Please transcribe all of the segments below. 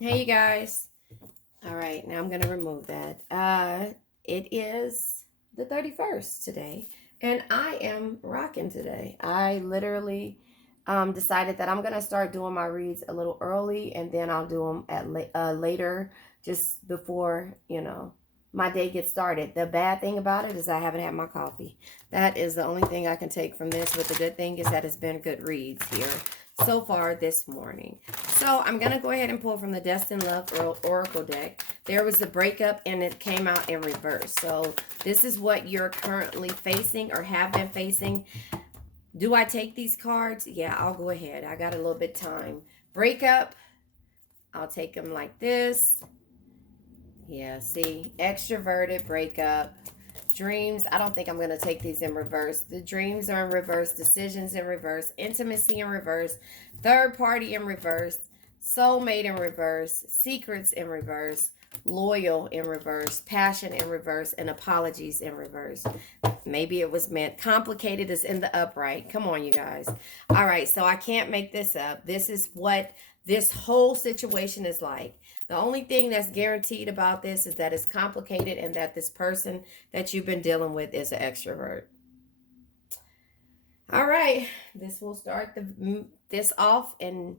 Hey, you guys. All right, now I'm going to remove that. It is the 31st today, and I am rocking today. I literally decided that I'm going to start doing my reads a little early, and then I'll do them at later, just before, my day gets started. The bad thing about it is I haven't had my coffee. That is the only thing I can take from this, but the good thing is that it's been good reads here so far this morning. So I'm going to go ahead and pull from the Destined Love Oracle deck. There was the breakup and it came out in reverse. So this is what you're currently facing or have been facing. Do I take these cards? Yeah, I'll go ahead. I got a little bit time. Breakup, I'll take them like this. Yeah, see, extroverted breakup. Dreams, I don't think I'm going to take these in reverse. The dreams are in reverse, decisions in reverse, intimacy in reverse, third party in reverse, soulmate in reverse, secrets in reverse, loyal in reverse, passion in reverse, and apologies in reverse. Maybe it was meant. Complicated is in the upright. Come on, you guys. All right, so I can't make this up. This is what this whole situation is like. The only thing that's guaranteed about this is that it's complicated and that this person that you've been dealing with is an extrovert. All right, this will start this off, and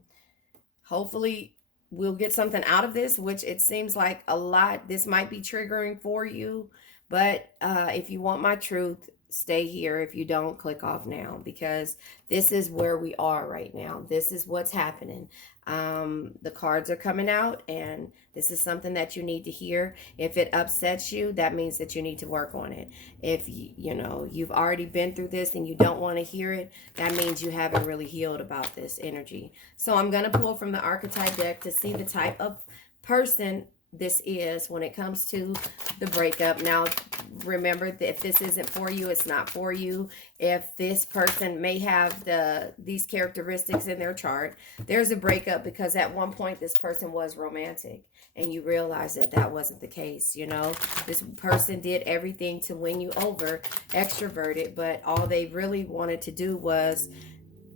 hopefully we'll get something out of this, which it seems like a lot. This might be triggering for you, but if you want my truth, stay here. If you don't, click off now, because this is where we are right now. This is what's happening. The cards are coming out, and this is something that you need to hear. If it upsets you, that means that you need to work on it. If you've already been through this and you don't want to hear it, that means you haven't really healed about this energy. So I'm going to pull from the archetype deck to see the type of person this is when it comes to the breakup. Now, remember that if this isn't for you, it's not for you. If this person may have these characteristics in their chart, there's a breakup because at one point this person was romantic and you realize that that wasn't the case. This person did everything to win you over, extroverted, but all they really wanted to do was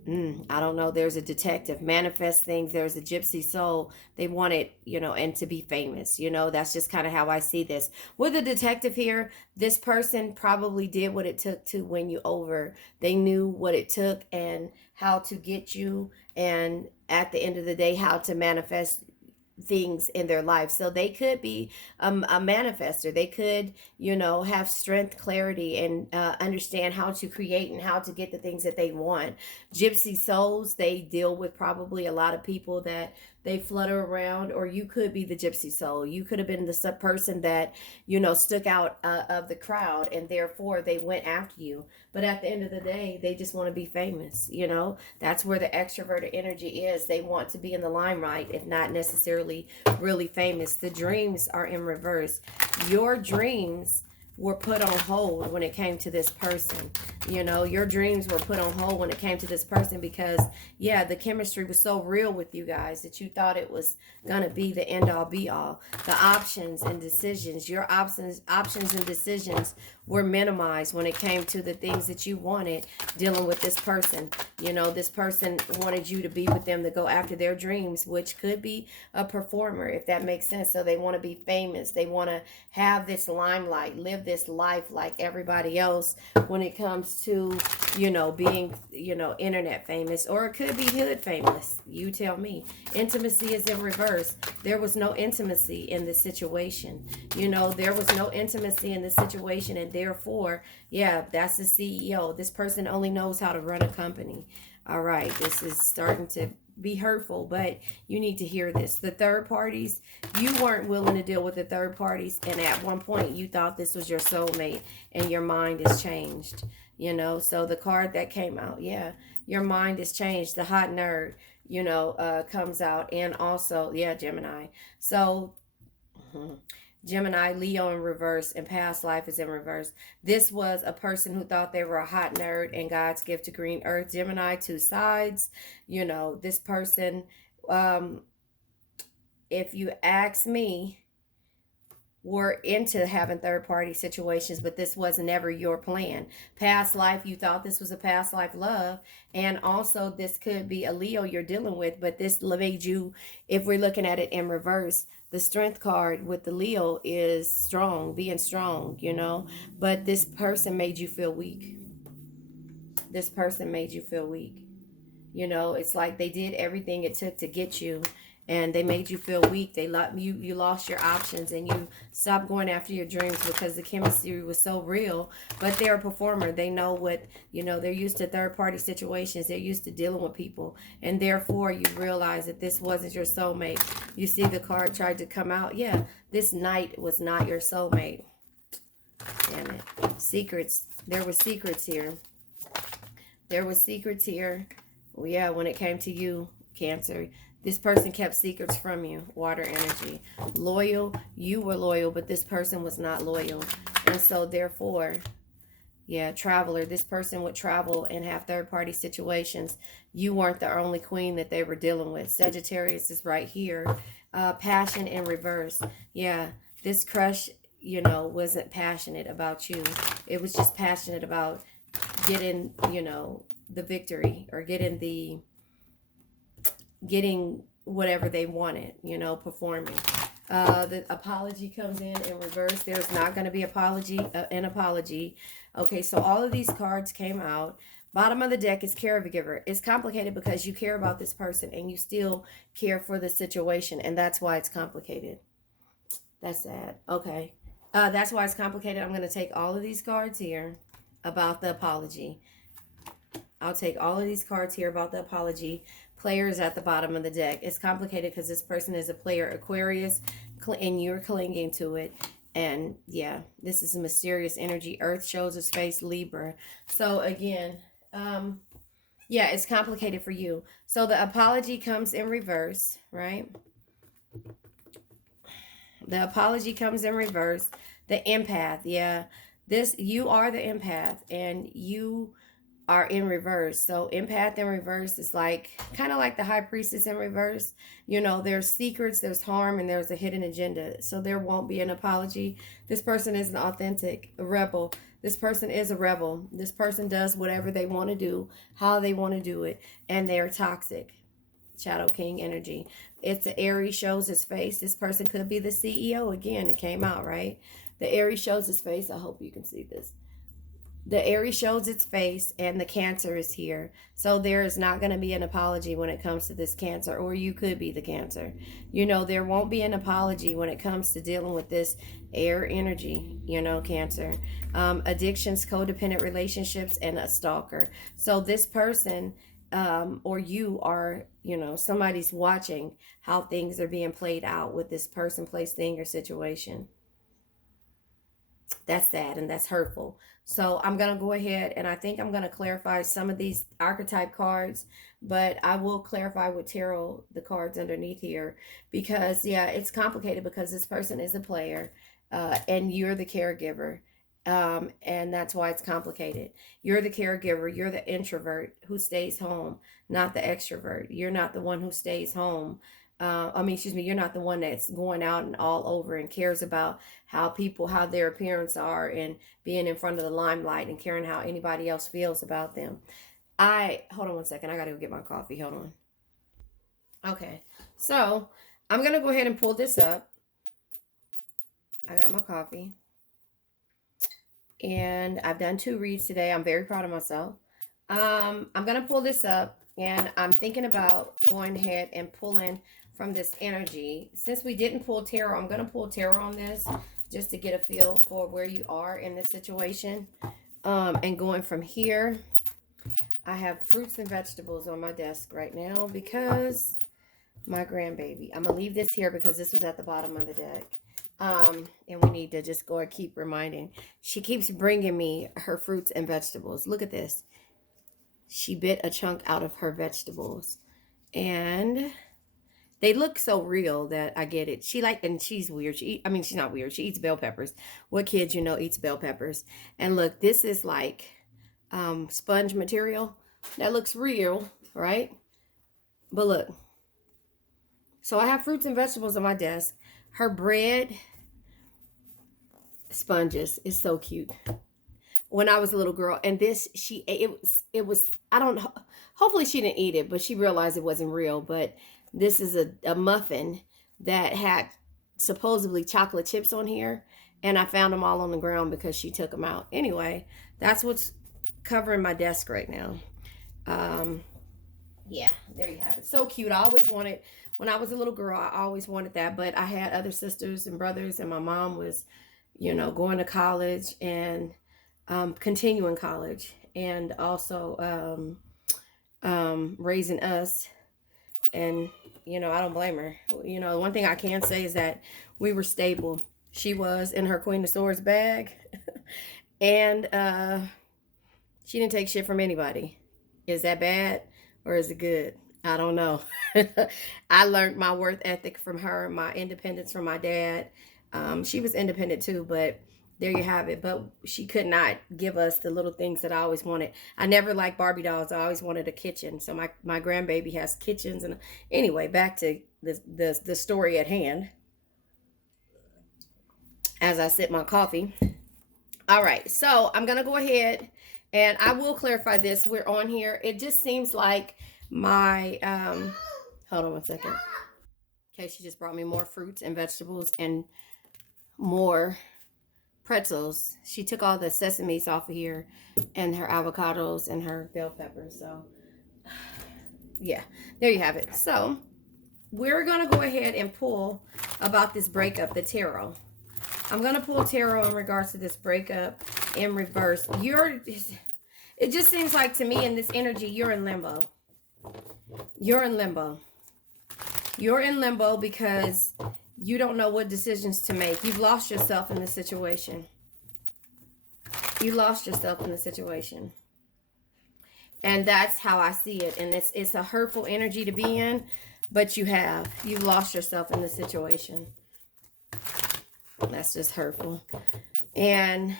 I don't know. There's a detective, manifest things. There's a gypsy soul. They wanted, and to be famous. That's just kind of how I see this. With a detective here, this person probably did what it took to win you over. They knew what it took and how to get you, and at the end of the day, how to manifest things in their life. So they could be a manifester. They could, have strength, clarity, and understand how to create and how to get the things that they want. Gypsy souls, they deal with probably a lot of people that they flutter around, or you could be the gypsy soul. You could have been the person that, stuck out of the crowd, and therefore they went after you. But at the end of the day, they just want to be famous. That's where the extroverted energy is. They want to be in the limelight, if not necessarily really famous. The dreams are in reverse. Your dreams were put on hold when it came to this person. Your dreams were put on hold when it came to this person because, yeah, the chemistry was so real with you guys that you thought it was going to be the end all be all. The options and decisions, your options and decisions were minimized when it came to the things that you wanted dealing with this person. This person wanted you to be with them to go after their dreams, which could be a performer, if that makes sense. So they want to be famous. They want to have this limelight, live this life like everybody else when it comes to, being, internet famous, or it could be hood famous. You tell me. Intimacy is in reverse. There was no intimacy in this situation. There was no intimacy in this situation, and therefore, yeah, that's the CEO. This person only knows how to run a company. All right, this is starting to be hurtful, but you need to hear this. The third parties, you weren't willing to deal with the third parties, and at one point you thought this was your soulmate, and your mind has changed. So the card that came out, yeah, your mind has changed. The hot nerd, comes out, and also, yeah, Gemini. So Gemini, Leo in reverse, and past life is in reverse. This was a person who thought they were a hot nerd and God's gift to green earth. Gemini, two sides. This person, if you ask me, were into having third party situations, but this was never your plan. Past life, you thought this was a past life love. And also, this could be a Leo you're dealing with, but this made you, if we're looking at it in reverse, the strength card with the Leo is strong, being strong, you know, but this person made you feel weak. This person made you feel weak. You know, it's like they did everything it took to get you, and they made you feel weak. You lost your options, and you stopped going after your dreams because the chemistry was so real. But they're a performer. They know what, you know, they're used to third party situations. They're used to dealing with people. And therefore you realize that this wasn't your soulmate. You see the card tried to come out. Yeah, this knight was not your soulmate. Damn it. Secrets. There were secrets here. There were secrets here. Well, yeah, when it came to you, Cancer, this person kept secrets from you. Water energy. Loyal, you were loyal, but this person was not loyal. And so therefore, yeah, traveler, this person would travel and have third party situations. You weren't the only queen that they were dealing with. Sagittarius is right here. Passion in reverse. Yeah, this crush, you know, wasn't passionate about you. It was just passionate about getting, you know, the victory, or getting whatever they wanted, you know, performing. The apology comes in reverse. There's not going to be an apology. Okay, so all of these cards came out. Bottom of the deck is caregiver. It's complicated because you care about this person and you still care for the situation, and that's why it's complicated. That's sad. Okay. That's why it's complicated. I'm going to take all of these cards here about the apology. I'll take all of these cards here about the apology. Players at the bottom of the deck. It's complicated because this person is a player, Aquarius, and you're clinging to it. And yeah, this is a mysterious energy. Earth shows its face, Libra. So again, yeah, it's complicated for you. So the apology comes in reverse, right? The apology comes in reverse. The empath, yeah. You are the empath, and you are in reverse. So empath in reverse is like kind of like the high priestess in reverse. You know, there's secrets, there's harm, and there's a hidden agenda. So there won't be an apology. This person is an authentic rebel. This person is a rebel. This person does whatever they want to do, how they want to do it, and they're toxic. Shadow King energy. If the Aries shows his face, this person could be the CEO again. It came out, right? The Aries shows his face. I hope you can see this. The Aries shows its face, and the Cancer is here. So there is not going to be an apology when it comes to this Cancer, or you could be the Cancer. You know, there won't be an apology when it comes to dealing with this air energy, you know, Cancer. Addictions, codependent relationships, and a stalker. So this person, or you are, you know, somebody's watching how things are being played out with this person, place, thing, or situation. That's sad and that's hurtful. So I'm going to go ahead and I think I'm going to clarify some of these archetype cards, but I will clarify with tarot the cards underneath here because, yeah, it's complicated because this person is a player and you're the caregiver. And that's why it's complicated. You're the caregiver. You're the introvert who stays home, not the extrovert. You're not the one who stays home. Excuse me, you're not the one that's going out and all over and cares about how their appearance are and being in front of the limelight and caring how anybody else feels about them. Hold on one second. I got to go get my coffee. Hold on. Okay. So I'm going to go ahead and pull this up. I got my coffee. And I've done 2 reads today. I'm very proud of myself. I'm going to pull this up, and I'm thinking about going ahead and pulling from this energy. Since we didn't pull tarot, I'm going to pull tarot on this just to get a feel for where you are in this situation. And going from here, I have fruits and vegetables on my desk right now because my grandbaby. I'm going to leave this here because this was at the bottom of the deck. And we need to just go and keep reminding. She keeps bringing me her fruits and vegetables. Look at this. She bit a chunk out of her vegetables. And they look so real that I get it. And she's weird. She's not weird. She eats bell peppers. What kid you know eats bell peppers? And look, this is like sponge material. That looks real, right? But look. So I have fruits and vegetables on my desk. Her bread sponges. It's so cute. When I was a little girl, and this it was I don't know. Hopefully she didn't eat it, but she realized it wasn't real. But this is a muffin that had supposedly chocolate chips on here, and I found them all on the ground because she took them out. Anyway, that's what's covering my desk right now. Um, yeah, there you have it. So cute. I always wanted, when I was a little girl, I always wanted that, but I had other sisters and brothers, and my mom was, going to college and continuing college, and also raising us. And, I don't blame her. One thing I can say is that we were stable. She was in her Queen of Swords bag, and she didn't take shit from anybody. Is that bad or is it good? I don't know. I learned my worth ethic from her, my independence from my dad. She was independent too, but there you have it. But she could not give us the little things that I always wanted. I never liked Barbie dolls. I always wanted a kitchen. So my grandbaby has kitchens. And anyway, back to the story at hand. As I sip my coffee. All right, so I'm gonna go ahead and I will clarify this. We're on here. It just seems like my hold on one second. Okay, she just brought me more fruits and vegetables and more pretzels. She took all the sesames off of here and her avocados and her bell peppers. So yeah, there you have it. So we're gonna go ahead and pull about this breakup, the tarot. I'm going to pull tarot in regards to this breakup in reverse. It just seems like to me in this energy, you're in limbo. You're in limbo. You're in limbo because you don't know what decisions to make. You've lost yourself in this situation. You lost yourself in the situation. And that's how I see it. And it's a hurtful energy to be in, but you've lost yourself in the situation. That's just hurtful. And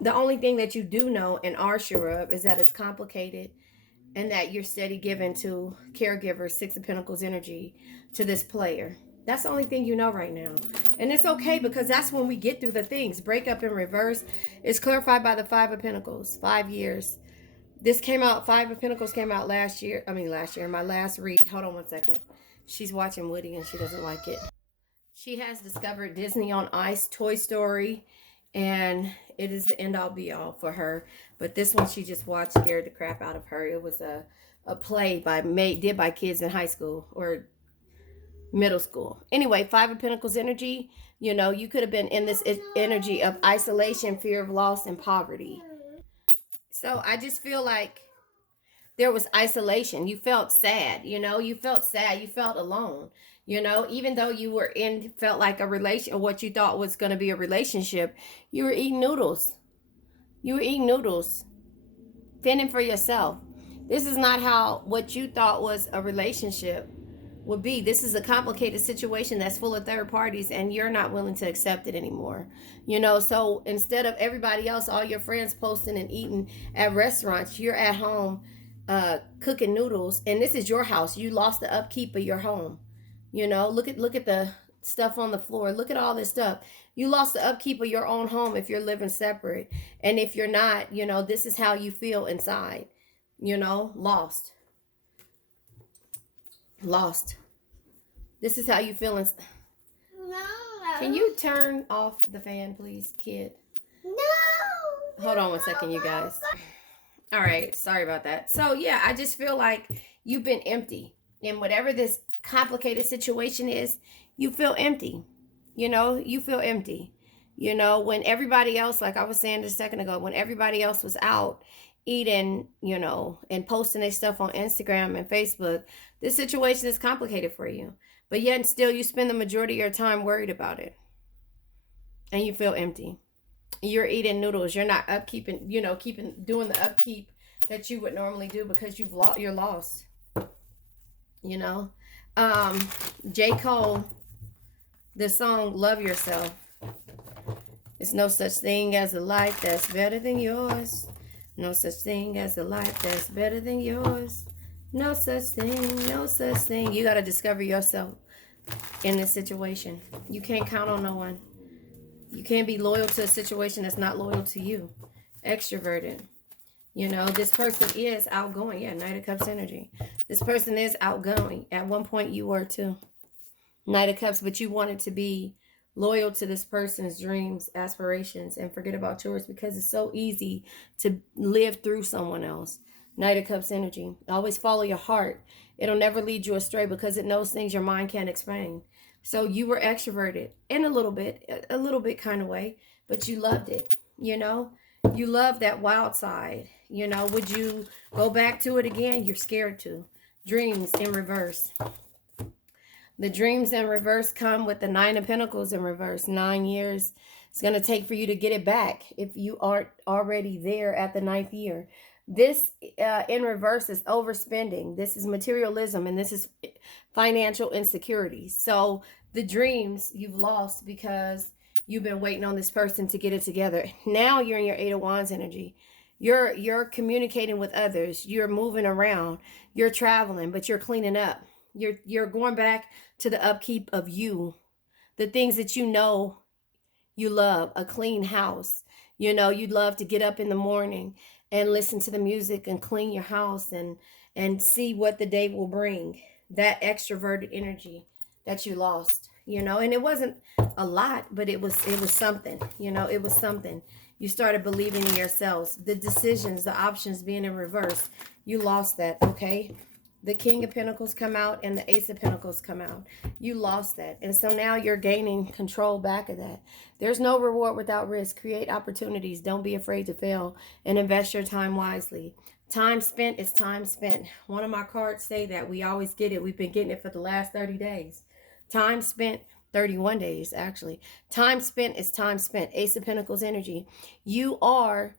the only thing that you do know and are sure of is that it's complicated and that you're steady giving to caregiver, Six of Pentacles energy to this player. That's the only thing you know right now. And it's okay because that's when we get through the things. Breakup in reverse is clarified by the Five of Pentacles. 5 years. This came out, Five of Pentacles came out last year, my last read. Hold on one second. She's watching Woody and she doesn't like it. She has discovered Disney on Ice, Toy Story, and it is the end all be all for her. But this one she just watched scared the crap out of her. It was a play did by kids in high school or middle school. Anyway, Five of Pentacles energy, you could have been in this energy of isolation, fear of loss, and poverty. So I just feel like there was isolation. You felt sad, you felt sad. You felt alone, even though you were felt like a relation, or what you thought was going to be a relationship. You were eating noodles. Fending for yourself. This is not what you thought was a relationship would be. This is a complicated situation that's full of third parties, and you're not willing to accept it anymore. So instead of everybody else, all your friends posting and eating at restaurants, you're at home cooking noodles, and this is your house. You lost the upkeep of your home. Look at the stuff on the floor. Look at all this stuff. You lost the upkeep of your own home if you're living separate. And if you're not, this is how you feel inside. Lost. This is how you feel inside. No. Can you turn off the fan, please, kid? No. Hold on one second, you guys. All right, sorry about that. So yeah, I just feel like you've been empty. And whatever this complicated situation is, you feel empty. You feel empty. When everybody else, like I was saying just a second ago, when everybody else was out eating, and posting their stuff on Instagram and Facebook, this situation is complicated for you. But yet still you spend the majority of your time worried about it. And you feel empty. You're eating noodles. You're not upkeeping, doing the upkeep that you would normally do because you're lost. J. Cole, the song Love Yourself. There's no such thing as a life that's better than yours. No such thing as a life that's better than yours. No such thing, no such thing. You got to discover yourself in this situation. You can't count on no one. You can't be loyal to a situation that's not loyal to you. Extroverted. You know, this person is outgoing. Yeah, Knight of Cups energy. This person is outgoing. At one point, you were too. Knight of Cups, but you wanted to be loyal to this person's dreams, aspirations, and forget about yours because it's so easy to live through someone else. Knight of Cups energy. Always follow your heart. It'll never lead you astray because it knows things your mind can't explain. So you were extroverted in a little bit kind of way, but you loved it. You know, you love that wild side. You know, would you go back to it again? You're scared to. Dreams in reverse. The dreams in reverse come with the Nine of Pentacles in reverse. 9 years it's going to take for you to get it back if you aren't already there at the 9th year. This in reverse is overspending. This is materialism, and this is financial insecurity. So the dreams you've lost because you've been waiting on this person to get it together. Now you're in your Eight of Wands energy. You're communicating with others. You're moving around. You're traveling, but you're cleaning up. You're going back to the upkeep of you, the things that you know you love, a clean house. You know, you'd love to get up in the morning and listen to the music and clean your house and see what the day will bring. That extroverted energy that you lost, you know, and it wasn't a lot, but it was something, you know, it was something. You started believing in yourselves. The decisions, the options being in reverse, you lost that, okay? The King of Pentacles come out and the Ace of Pentacles come out. You lost that. And so now you're gaining control back of that. There's no reward without risk. Create opportunities. Don't be afraid to fail and invest your time wisely. Time spent is time spent. One of my cards say that. We always get it. We've been getting it for the last 30 days. Time spent, 31 days actually. Time spent is time spent. Ace of Pentacles energy. You are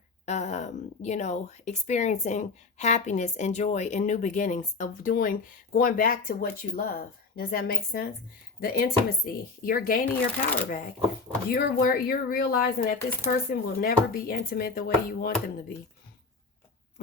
you know, experiencing happiness and joy and new beginnings of going back to what you love. Does that make sense? The intimacy, you're gaining your power back. You're realizing that this person will never be intimate the way you want them to be.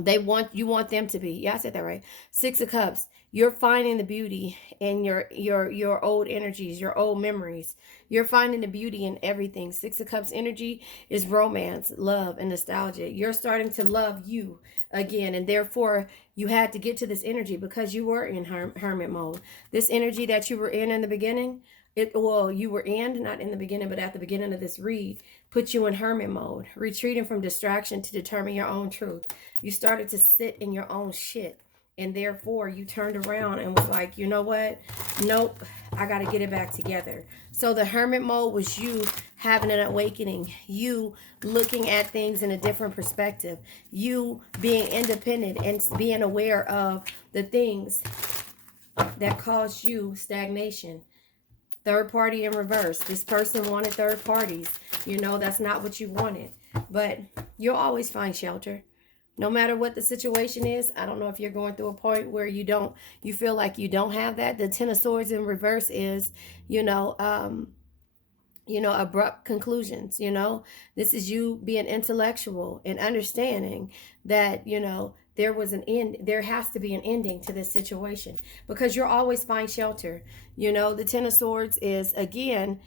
You want them to be. Yeah, I said that right. Six of Cups. You're finding the beauty in your old energies, your old memories. You're finding the beauty in everything. Six of Cups energy is romance, love, and nostalgia. You're starting to love you again, and therefore you had to get to this energy because you were in hermit mode. This energy that you were in the beginning, you were in, not in the beginning, but at the beginning of this read, put you in hermit mode, retreating from distraction to determine your own truth. You started to sit in your own shit. And therefore, you turned around and was like, you know what? Nope, I got to get it back together. So the hermit mode was you having an awakening, you looking at things in a different perspective, you being independent and being aware of the things that caused you stagnation. Third party in reverse. This person wanted third parties. You know, that's not what you wanted. But you'll always find shelter. No matter what the situation is. I don't know if you're going through a point where you feel like you don't have that. The Ten of Swords in reverse is, abrupt conclusions. This is you being intellectual and understanding that, there was an end. There has to be an ending to this situation because you'll always find shelter. The Ten of Swords is, again,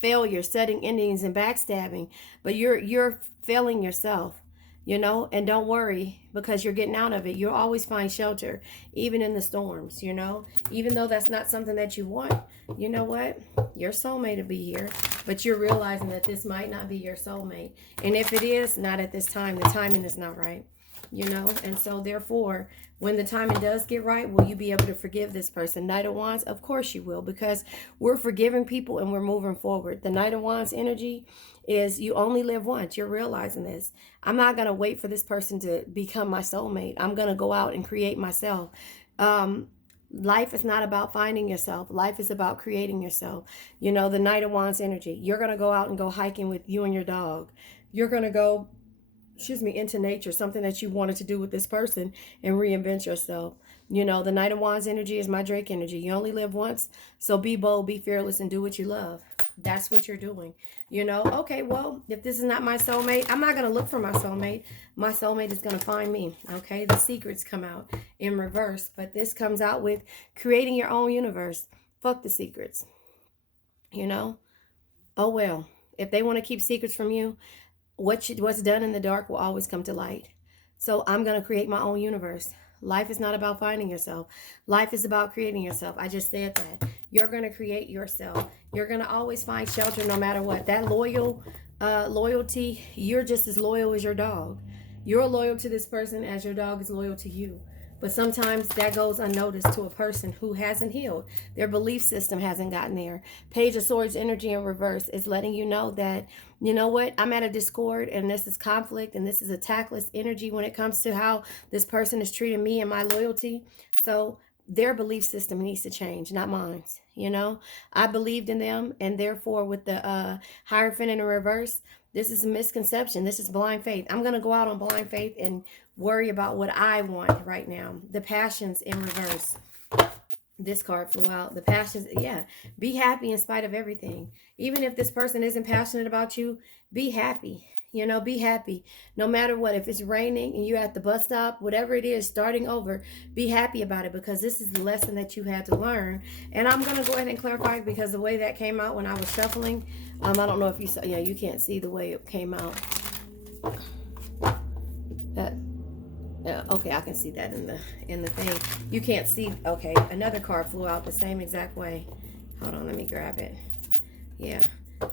failure, setting endings, and backstabbing. But you're failing yourself, and don't worry because you're getting out of it. You'll always find shelter, even in the storms, even though that's not something that you want. You know what? Your soulmate will be here, but you're realizing that this might not be your soulmate. And if it is, not at this time. The timing is not right, and so therefore, when the timing does get right, will you be able to forgive this person? Knight of Wands, of course you will, because we're forgiving people and we're moving forward. The Knight of Wands energy is you only live once. You're realizing this. I'm not going to wait for this person to become my soulmate. I'm going to go out and create myself. Life is not about finding yourself. Life is about creating yourself. The Knight of Wands energy. You're going to go out and go hiking with you and your dog. You're going to go into nature, something that you wanted to do with this person, and reinvent yourself. You know, the Knight of Wands energy is my Drake energy. You only live once, so be bold, be fearless, and do what you love. That's what you're doing. You know, okay, well, if this is not my soulmate, I'm not going to look for my soulmate. My soulmate is going to find me. Okay, the secrets come out in reverse, but this comes out with creating your own universe. Fuck the secrets. You know, oh well. If they want to keep secrets from you, what's done in the dark will always come to light. So I'm going to create my own universe. Life is not about finding yourself. Life is about creating yourself. I just said that. You're going to create yourself. You're going to always find shelter no matter what. That loyalty, you're just as loyal as your dog. You're loyal to this person as your dog is loyal to you. But sometimes that goes unnoticed to a person who hasn't healed. Their belief system hasn't gotten there. Page of Swords energy in reverse is letting you know that, you know what, I'm at a discord and this is conflict and this is a tactless energy when it comes to how this person is treating me and my loyalty. So their belief system needs to change, not mine. You know, I believed in them, and therefore with the Hierophant in reverse, this is a misconception. This is blind faith. I'm going to go out on blind faith and worry about what I want right now. The passions in reverse. This card flew out. The passions, yeah. Be happy in spite of everything. Even if this person isn't passionate about you, be happy. You know, be happy. No matter what, if it's raining and you're at the bus stop, whatever it is, starting over, be happy about it, because this is the lesson that you had to learn. And I'm going to go ahead and clarify, because the way that came out when I was shuffling, I don't know if you saw, yeah, you can't see the way it came out. Okay, I can see that in the thing. You can't see. Okay, another card flew out the same exact way. Hold on, let me grab it. Yeah,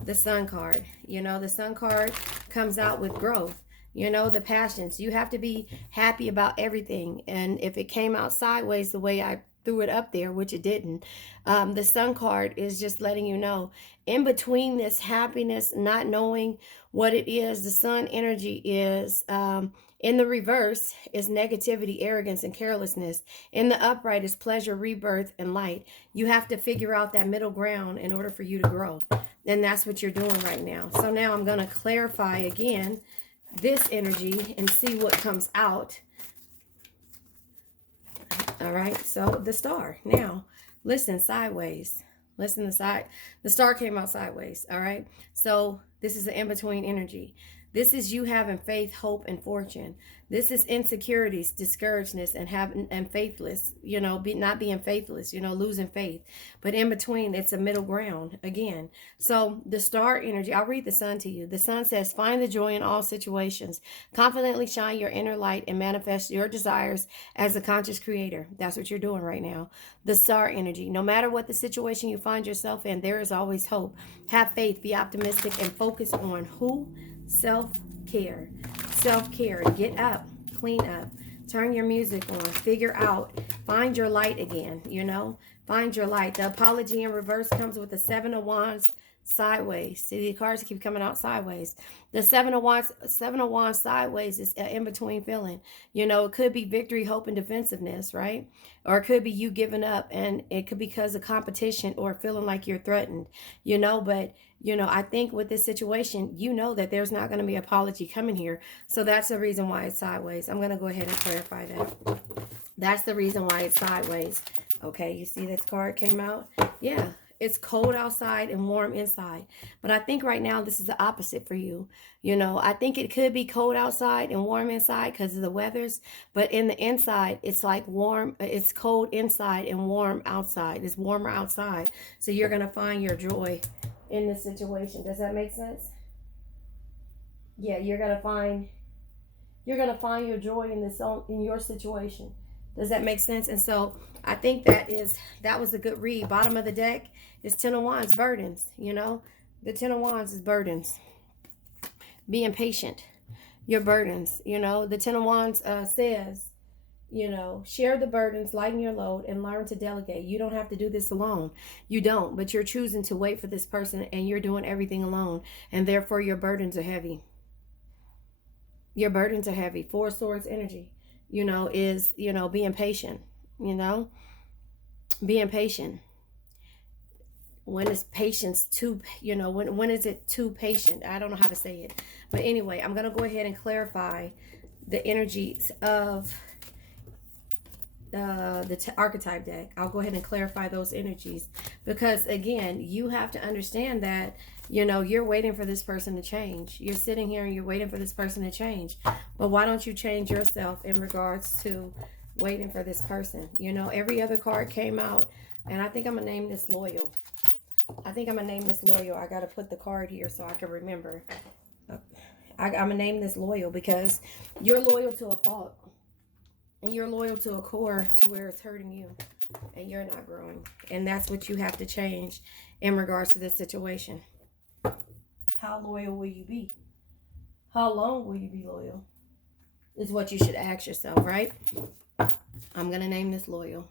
the Sun card. You know, the Sun card comes out with growth. You know, the passions. You have to be happy about everything. And if it came out sideways the way I threw it up there, which it didn't, the Sun card is just letting you know, in between this happiness, not knowing what it is, the Sun energy is, in the reverse is negativity, arrogance, and carelessness. In the upright is pleasure, rebirth, and light. You have to figure out that middle ground in order for you to grow. And that's what you're doing right now. So now I'm going to clarify again this energy and see what comes out. All right, so the Star. Now, listen, sideways. Listen, the Star came out sideways. All right, so this is the in-between energy. This is you having faith, hope, and fortune. This is insecurities, discouragedness, and faithless. You know, not being faithless. You know, losing faith. But in between, it's a middle ground again. So the Star energy. I'll read the Sun to you. The Sun says, "Find the joy in all situations. Confidently shine your inner light and manifest your desires as a conscious creator." That's what you're doing right now. The Star energy. No matter what the situation you find yourself in, there is always hope. Have faith. Be optimistic and focus on who. Self-care. Self-care. Get up. Clean up. Turn your music on. Figure out. Find your light again, you know. Find your light. The apology in reverse comes with the Seven of Wands sideways. See, the cards keep coming out sideways. The Seven of Wands sideways is an in-between feeling. You know, it could be victory, hope, and defensiveness, right? Or it could be you giving up, and it could be because of competition or feeling like you're threatened, you know. But you know, I think with this situation, you know that there's not going to be apology coming here. So that's the reason why it's sideways. I'm going to go ahead and clarify that. That's the reason why it's sideways. Okay, you see this card came out? Yeah, it's cold outside and warm inside. But I think right now this is the opposite for you. You know, I think it could be cold outside and warm inside because of the weathers. But in the inside, it's like warm. It's cold inside and warm outside. It's warmer outside. So you're going to find your joy in this situation. Does that make sense? Yeah, you're gonna find your joy in your situation. Does that make sense? And so I think that was a good read. Bottom of the deck is Ten of Wands, burdens. You know, the Ten of Wands is burdens. Being patient, your burdens. You know, the Ten of Wands says, you know, share the burdens, lighten your load, and learn to delegate. You don't have to do this alone. You don't, but you're choosing to wait for this person, and you're doing everything alone, and therefore your burdens are heavy. Your burdens are heavy. Four Swords energy, you know, is, you know, being patient, you know, being patient. When is patience too, you know, when is it too patient? I don't know how to say it. But anyway, I'm going to go ahead and clarify the energies of the archetype deck. I'll go ahead and clarify those energies, because again, you have to understand that, you know, you're waiting for this person to change. You're sitting here and you're waiting for this person to change. But why don't you change yourself in regards to waiting for this person? You know, every other card came out, and I think I'm gonna name this loyal. I think I'm gonna name this loyal. I gotta put the card here so I can remember. I'm gonna name this loyal because you're loyal to a fault. And you're loyal to a core to where it's hurting you. And you're not growing. And that's what you have to change in regards to this situation. How loyal will you be? How long will you be loyal? Is what you should ask yourself, right? I'm going to name this loyal.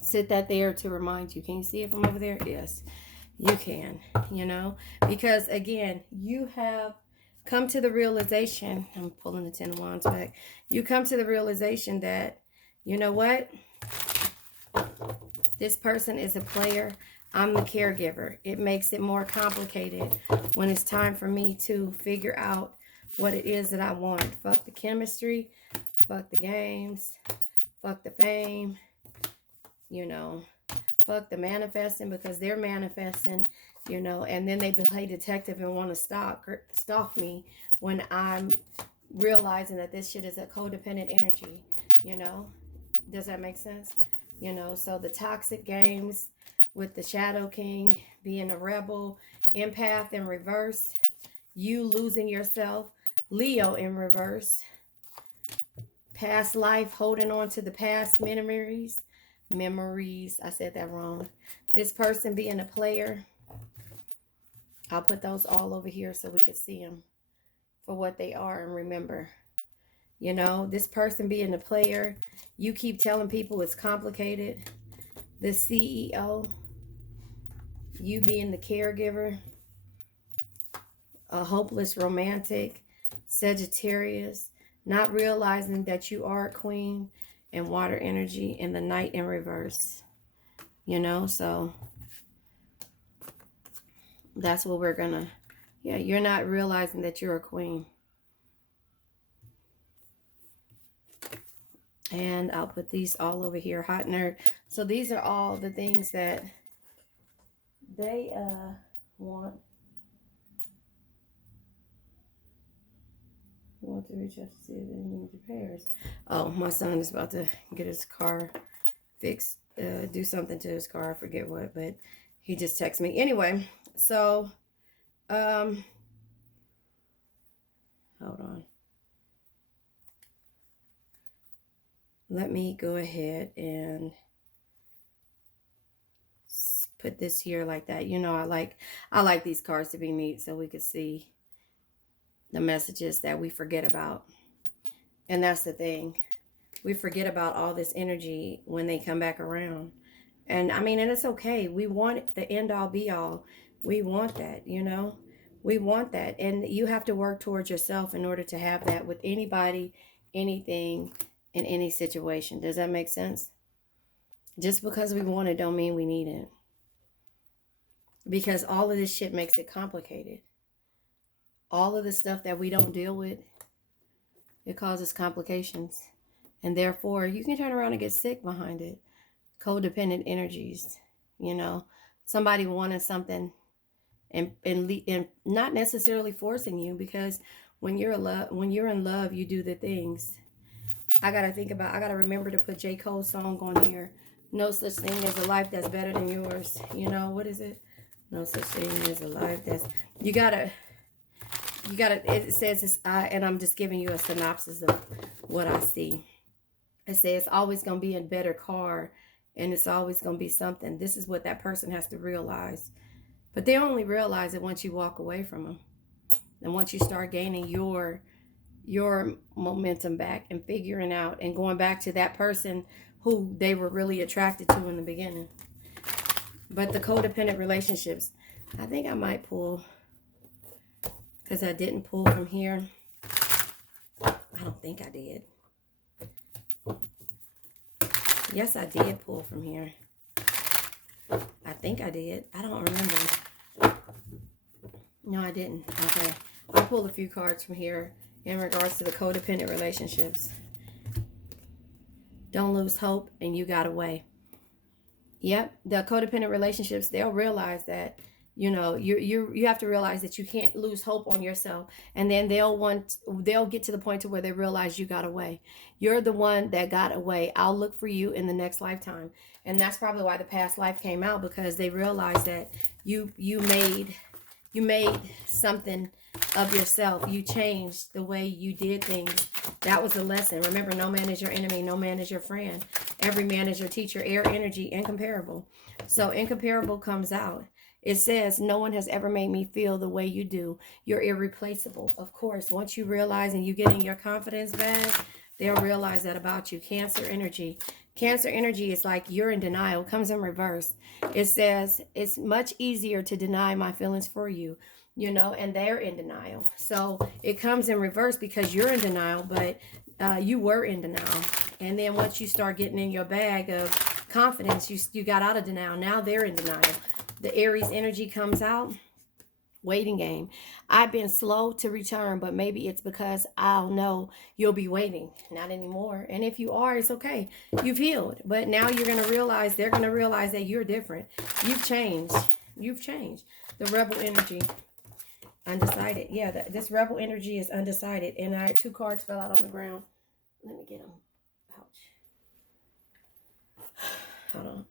Sit that there to remind you. Can you see it from over there? Yes, you can. You know, because again, you have come to the realization, I'm pulling the Ten of Wands back. You come to the realization that, you know what? This person is a player. I'm the caregiver. It makes it more complicated when it's time for me to figure out what it is that I want. Fuck the chemistry. Fuck the games. Fuck the fame. You know, fuck the manifesting, because they're manifesting, you know, and then they play detective and want to stalk me when I'm realizing that this shit is a codependent energy, you know. Does that make sense? You know, so the toxic games with the Shadow King being a rebel, empath in reverse, you losing yourself, Leo in reverse, past life, holding on to the past memories, I said that wrong. This person being a player. I'll put those all over here so we can see them for what they are. And remember, you know, this person being a player, you keep telling people it's complicated. The CEO, you being the caregiver, a hopeless romantic, Sagittarius, not realizing that you are a queen, and water energy, and the Knight in reverse. You know, so that's what we're gonna, yeah, you're not realizing that you're a queen. And I'll put these all over here, hot nerd. So these are all the things that they want. You want to reach out to see if they need repairs. Oh, my son is about to get his car fixed, do something to his car, I forget what, but he just texted me. Anyway, so, hold on. Let me go ahead and put this here like that. You know, I like these cards to be neat so we could see the messages that we forget about. And that's the thing. We forget about all this energy when they come back around. And I mean, and it's okay. We want the end all be all. We want that, you know. We want that. And you have to work towards yourself in order to have that with anybody, anything, in any situation. Does that make sense? Just because we want it don't mean we need it. Because all of this shit makes it complicated. All of the stuff that we don't deal with, it causes complications. And therefore, you can turn around and get sick behind it. Codependent energies, you know. Somebody wanting something and not necessarily forcing you, because when you're in love, you do the things. I got to remember to put J. Cole's song on here. No such thing as a life that's better than yours. You know, what is it? No such thing as a life that's... You gotta, it says, it's, and I'm just giving you a synopsis of what I see. It says it's always going to be a better car, and it's always going to be something. This is what that person has to realize. But they only realize it once you walk away from them. And once you start gaining your momentum back and figuring out and going back to that person who they were really attracted to in the beginning. But the codependent relationships, I think I might pull, because I didn't pull from here. I don't think I did. Yes, I did pull from here. I think I did. I don't remember. No, I didn't. Okay. I pulled a few cards from here, in regards to the codependent relationships. Don't lose hope, and you got away. Yep, the codependent relationships, they'll realize that, you have to realize that you can't lose hope on yourself, and then they'll get to the point to where they realize you got away. You're the one that got away. I'll look for you in the next lifetime. And that's probably why the past life came out, because they realized that you made something of yourself. You changed the way you did things. That was the lesson. Remember, no man is your enemy, no man is your friend. Every man is your teacher. Air, energy, incomparable. So incomparable comes out. It says, no one has ever made me feel the way you do. You're irreplaceable. Of course, once you realize and you get in your confidence back, they'll realize that about you. Cancer energy. Cancer energy is like you're in denial. Comes in reverse. It says, it's much easier to deny my feelings for you, and they're in denial. So it comes in reverse because you're in denial, but you were in denial. And then once you start getting in your bag of confidence, you got out of denial. Now they're in denial. The Aries energy comes out. Waiting game. I've been slow to return, but maybe it's because I'll know you'll be waiting. Not anymore. And if you are, it's okay. You've healed. But now they're going to realize that you're different. You've changed. You've changed. The rebel energy. Undecided. Yeah, this rebel energy is undecided. And 2 cards fell out on the ground. Let me get them. Ouch. Hold on.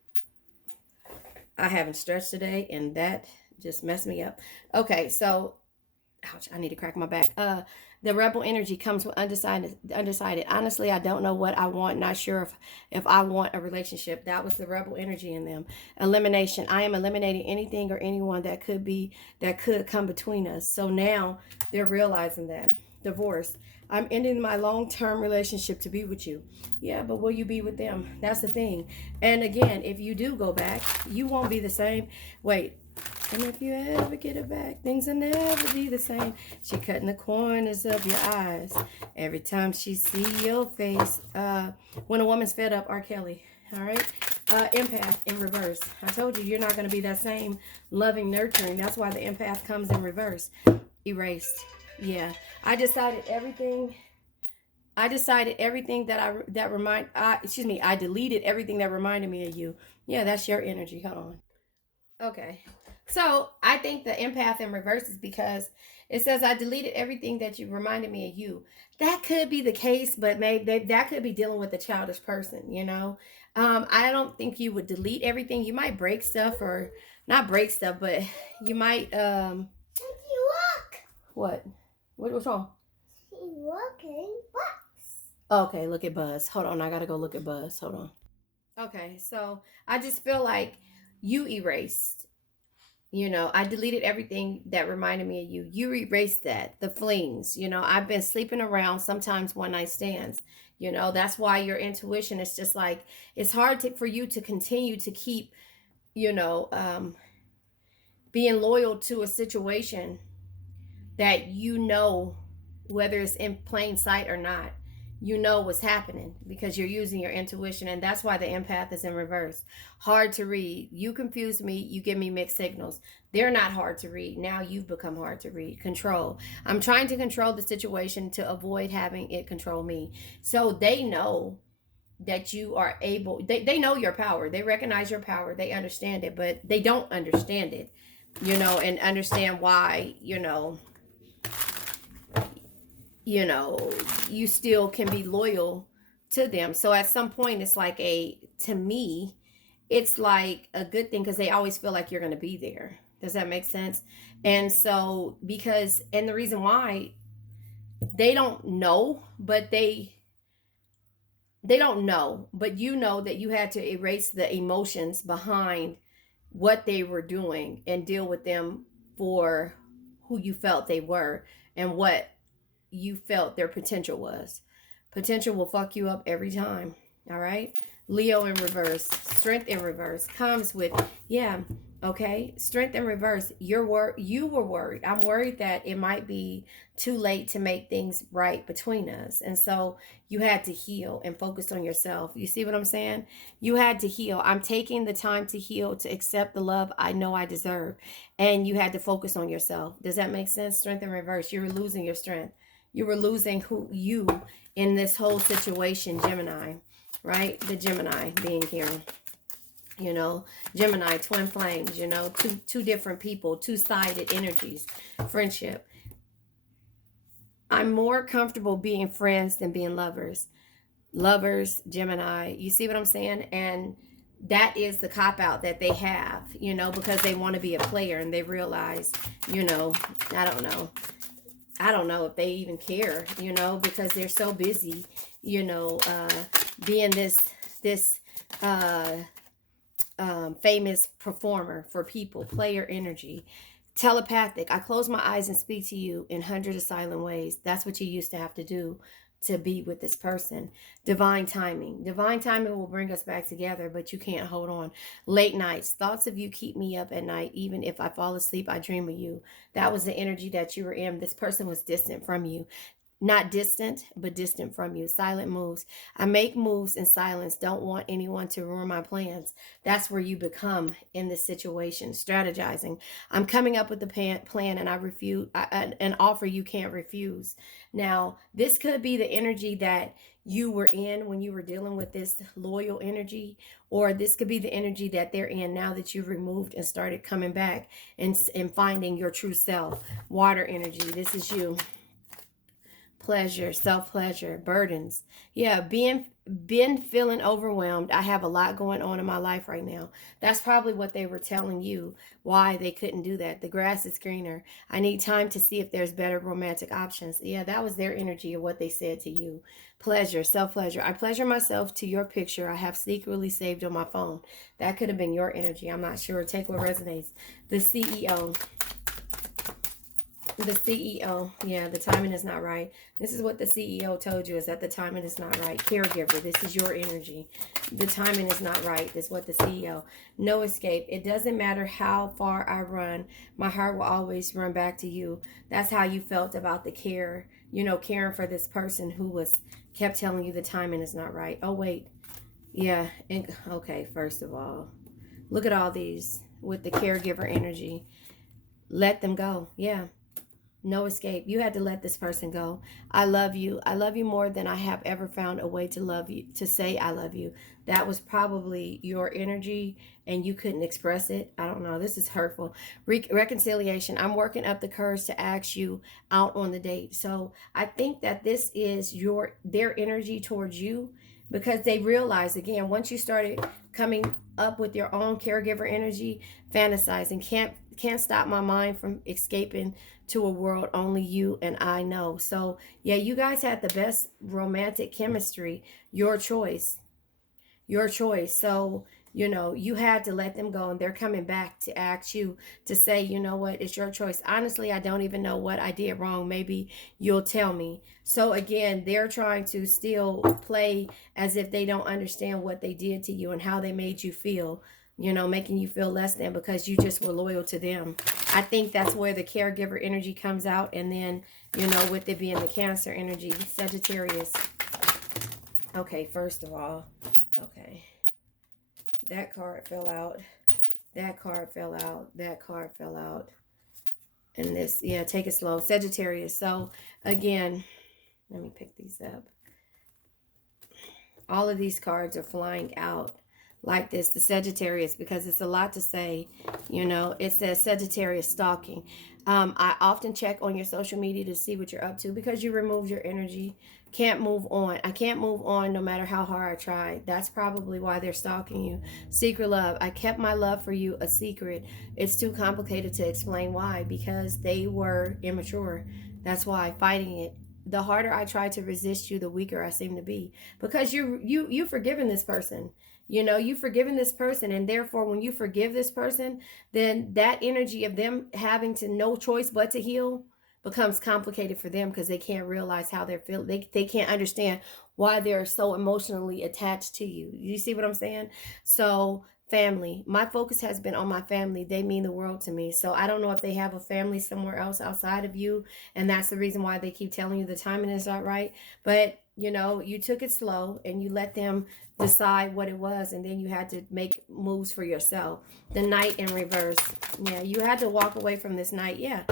I haven't stretched today, and that just messed me up. Okay, so ouch, I need to crack my back. The rebel energy comes with undecided. Honestly, I don't know what I want. Not sure if I want a relationship. That was the rebel energy in them. Elimination. I am eliminating anything or anyone that could come between us. So now they're realizing that. Divorce. I'm ending my long-term relationship to be with you. Yeah, but will you be with them? That's the thing. And again, if you do go back, you won't be the same. Wait. And if you ever get it back, things will never be the same. She cutting the corners of your eyes every time she see your face. When a woman's fed up, R. Kelly. All right. Empath in reverse. I told you, you're not going to be that same loving, nurturing. That's why the empath comes in reverse. Erased. Yeah. I decided everything I deleted everything that reminded me of you. Yeah, that's your energy. Hold on. Okay. So I think the empath in reverse is because it says I deleted everything that you reminded me of you. That could be the case, but maybe that could be dealing with a childish person. I don't think you would delete everything. You might break stuff, or not break stuff, but you might what? What's wrong? He's walking box. Okay, look at Buzz. Hold on, I gotta go look at Buzz. Hold on. Okay, so I just feel like you erased. I deleted everything that reminded me of you. You erased that. The flings. I've been sleeping around, sometimes one night stands. That's why your intuition is just like, it's hard for you to continue to keep, being loyal to a situation that whether it's in plain sight or not, what's happening because you're using your intuition. And that's why the empath is in reverse. Hard to read. You confuse me. You give me mixed signals. They're not hard to read. Now you've become hard to read. Control. I'm trying to control the situation to avoid having it control me. So they know that you are able, they know your power. They recognize your power. They understand it, but they don't understand it, and understand why, you still can be loyal to them. So at some point, it's like to me, it's like a good thing because they always feel like you're going to be there. Does that make sense? And so, and the reason why they don't know, but they don't know, but that you had to erase the emotions behind what they were doing and deal with them for who you felt they were and what you felt their potential was. Potential will fuck you up every time. All right. Leo in reverse. Strength in reverse comes with, okay. Strength in reverse. You were worried. I'm worried that it might be too late to make things right between us. And so you had to heal and focus on yourself. You see what I'm saying? You had to heal. I'm taking the time to heal, to accept the love I know I deserve. And you had to focus on yourself. Does that make sense? Strength in reverse. You're losing your strength. You were losing who you in this whole situation, Gemini, right? The Gemini being here. You know, Gemini, twin flames, you know, two different people, two-sided energies, friendship. I'm more comfortable being friends than being lovers. Lovers, Gemini, you see what I'm saying? And that is the cop out that they have, you know, because they want to be a player and they realize, you know, I don't know. I don't know if they even care, you know, because they're so busy, you know, being this uh famous performer for people, player energy. Telepathic, I close my eyes and speak to you in hundreds of silent ways. That's what you used to have to do to be with this person. Divine timing. Divine timing will bring us back together, but you can't hold on. Late nights. Thoughts of you keep me up at night. Even if I fall asleep, I dream of you. That was the energy that you were in. This person was distant from you. Not distant, but distant from you. Silent moves. I make moves in silence. Don't want anyone to ruin my plans. That's where you become in this situation. Strategizing. I'm coming up with a plan and I refuse an offer you can't refuse. Now, this could be the energy that you were in when you were dealing with this loyal energy, or this could be the energy that they're in now that you've removed and started coming back and finding your true self. Water energy. This is you. Pleasure, self-pleasure, burdens. Yeah, been feeling overwhelmed. I have a lot going on in my life right now. That's probably what they were telling you, why they couldn't do that. The grass is greener. I need time to see if there's better romantic options. Yeah, that was their energy of what they said to you. Pleasure, self-pleasure. I pleasure myself to your picture I have secretly saved on my phone. That could have been your energy. I'm not sure. Take what resonates. The CEO. The CEO, yeah, the timing is not right. This is what the CEO told you, is that the timing is not right. Caregiver, this is your energy. The timing is not right. This is what the CEO. No escape. It doesn't matter how far I run, my heart will always run back to you. That's how you felt about the care, you know, caring for this person who was kept telling you the timing is not right. Oh, wait. Yeah. Okay, first of all, look at all these with the caregiver energy. Let them go. Yeah. No escape. You had to let this person go. I love you. I love you more than I have ever found a way to love you, to say I love you. That was probably your energy and you couldn't express it. I don't know. This is hurtful. Reconciliation. I'm working up the courage to ask you out on the date. So I think that this is their energy towards you, because they realize, again, once you started coming up with your own caregiver energy, fantasizing, can't stop my mind from escaping to a world only you and I know. So yeah, you guys had the best romantic chemistry. Your choice. Your choice. So, you know, you had to let them go and they're coming back to ask you to say, you know what, it's your choice. Honestly, I don't even know what I did wrong. Maybe you'll tell me. So again, they're trying to still play as if they don't understand what they did to you and how they made you feel, you know, making you feel less than because you just were loyal to them. I think that's where the caregiver energy comes out. And then, you know, with it being the Cancer energy, Sagittarius. Okay, first of all, okay. That card fell out. That card fell out. That card fell out. And this, yeah, take it slow. Sagittarius. So, again, let me pick these up. All of these cards are flying out like this, the Sagittarius, because it's a lot to say. You know, it says Sagittarius stalking. I often check on your social media to see what you're up to because you removed your energy. Can't move on. I can't move on no matter how hard I try. That's probably why they're stalking you. Secret love. I kept my love for you a secret. It's too complicated to explain why, because they were immature. That's why fighting it. The harder I try to resist you, the weaker I seem to be, because you've forgiven this person. You know, you've forgiven this person, and therefore when you forgive this person, then that energy of them having to no choice but to heal becomes complicated for them because they can't realize how they're feeling. They can't understand why they're so emotionally attached to you. You see what I'm saying? So family, my focus has been on my family. They mean the world to me. So I don't know if they have a family somewhere else outside of you, and that's the reason why they keep telling you the timing is not right. But you know, you took it slow and you let them decide what it was, and then you had to make moves for yourself. The Knight in reverse. Yeah, you had to walk away from this Knight. Yeah.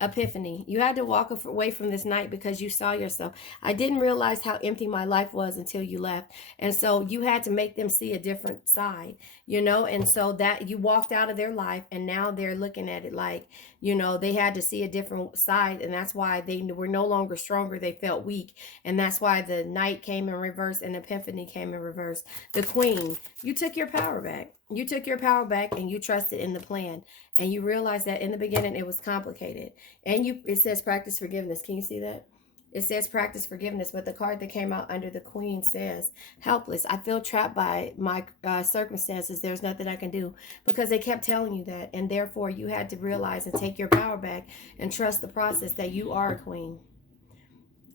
Epiphany. You had to walk away from this night because you saw yourself. I didn't realize how empty my life was until you left. And so you had to make them see a different side, you know? And so that you walked out of their life and now they're looking at it like, you know, they had to see a different side. And that's why they were no longer stronger. They felt weak. And that's why the night came in reverse and Epiphany came in reverse. The Queen, you took your power back. You took your power back and you trusted in the plan. And you realized that in the beginning it was complicated. And it says practice forgiveness. Can you see that? It says practice forgiveness, but the card that came out under the Queen says helpless. I feel trapped by my circumstances. There's nothing I can do, because they kept telling you that. And therefore you had to realize and take your power back and trust the process that you are a queen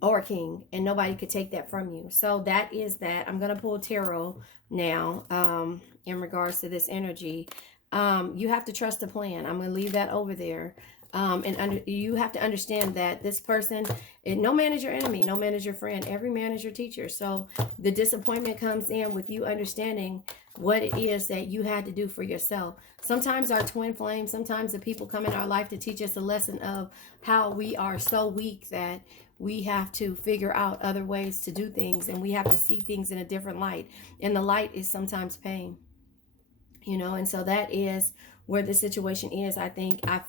or a king, and nobody could take that from you. So that is that. I'm going to pull tarot now in regards to this energy. You have to trust the plan. I'm going to leave that over there. You have to understand that this person, no man is your enemy, no man is your friend, every man is your teacher. So the disappointment comes in with you understanding what it is that you had to do for yourself. Sometimes our twin flame, sometimes the people come in our life to teach us a lesson of how we are so weak that we have to figure out other ways to do things, and we have to see things in a different light. And the light is sometimes pain, you know. And so that is where the situation is. I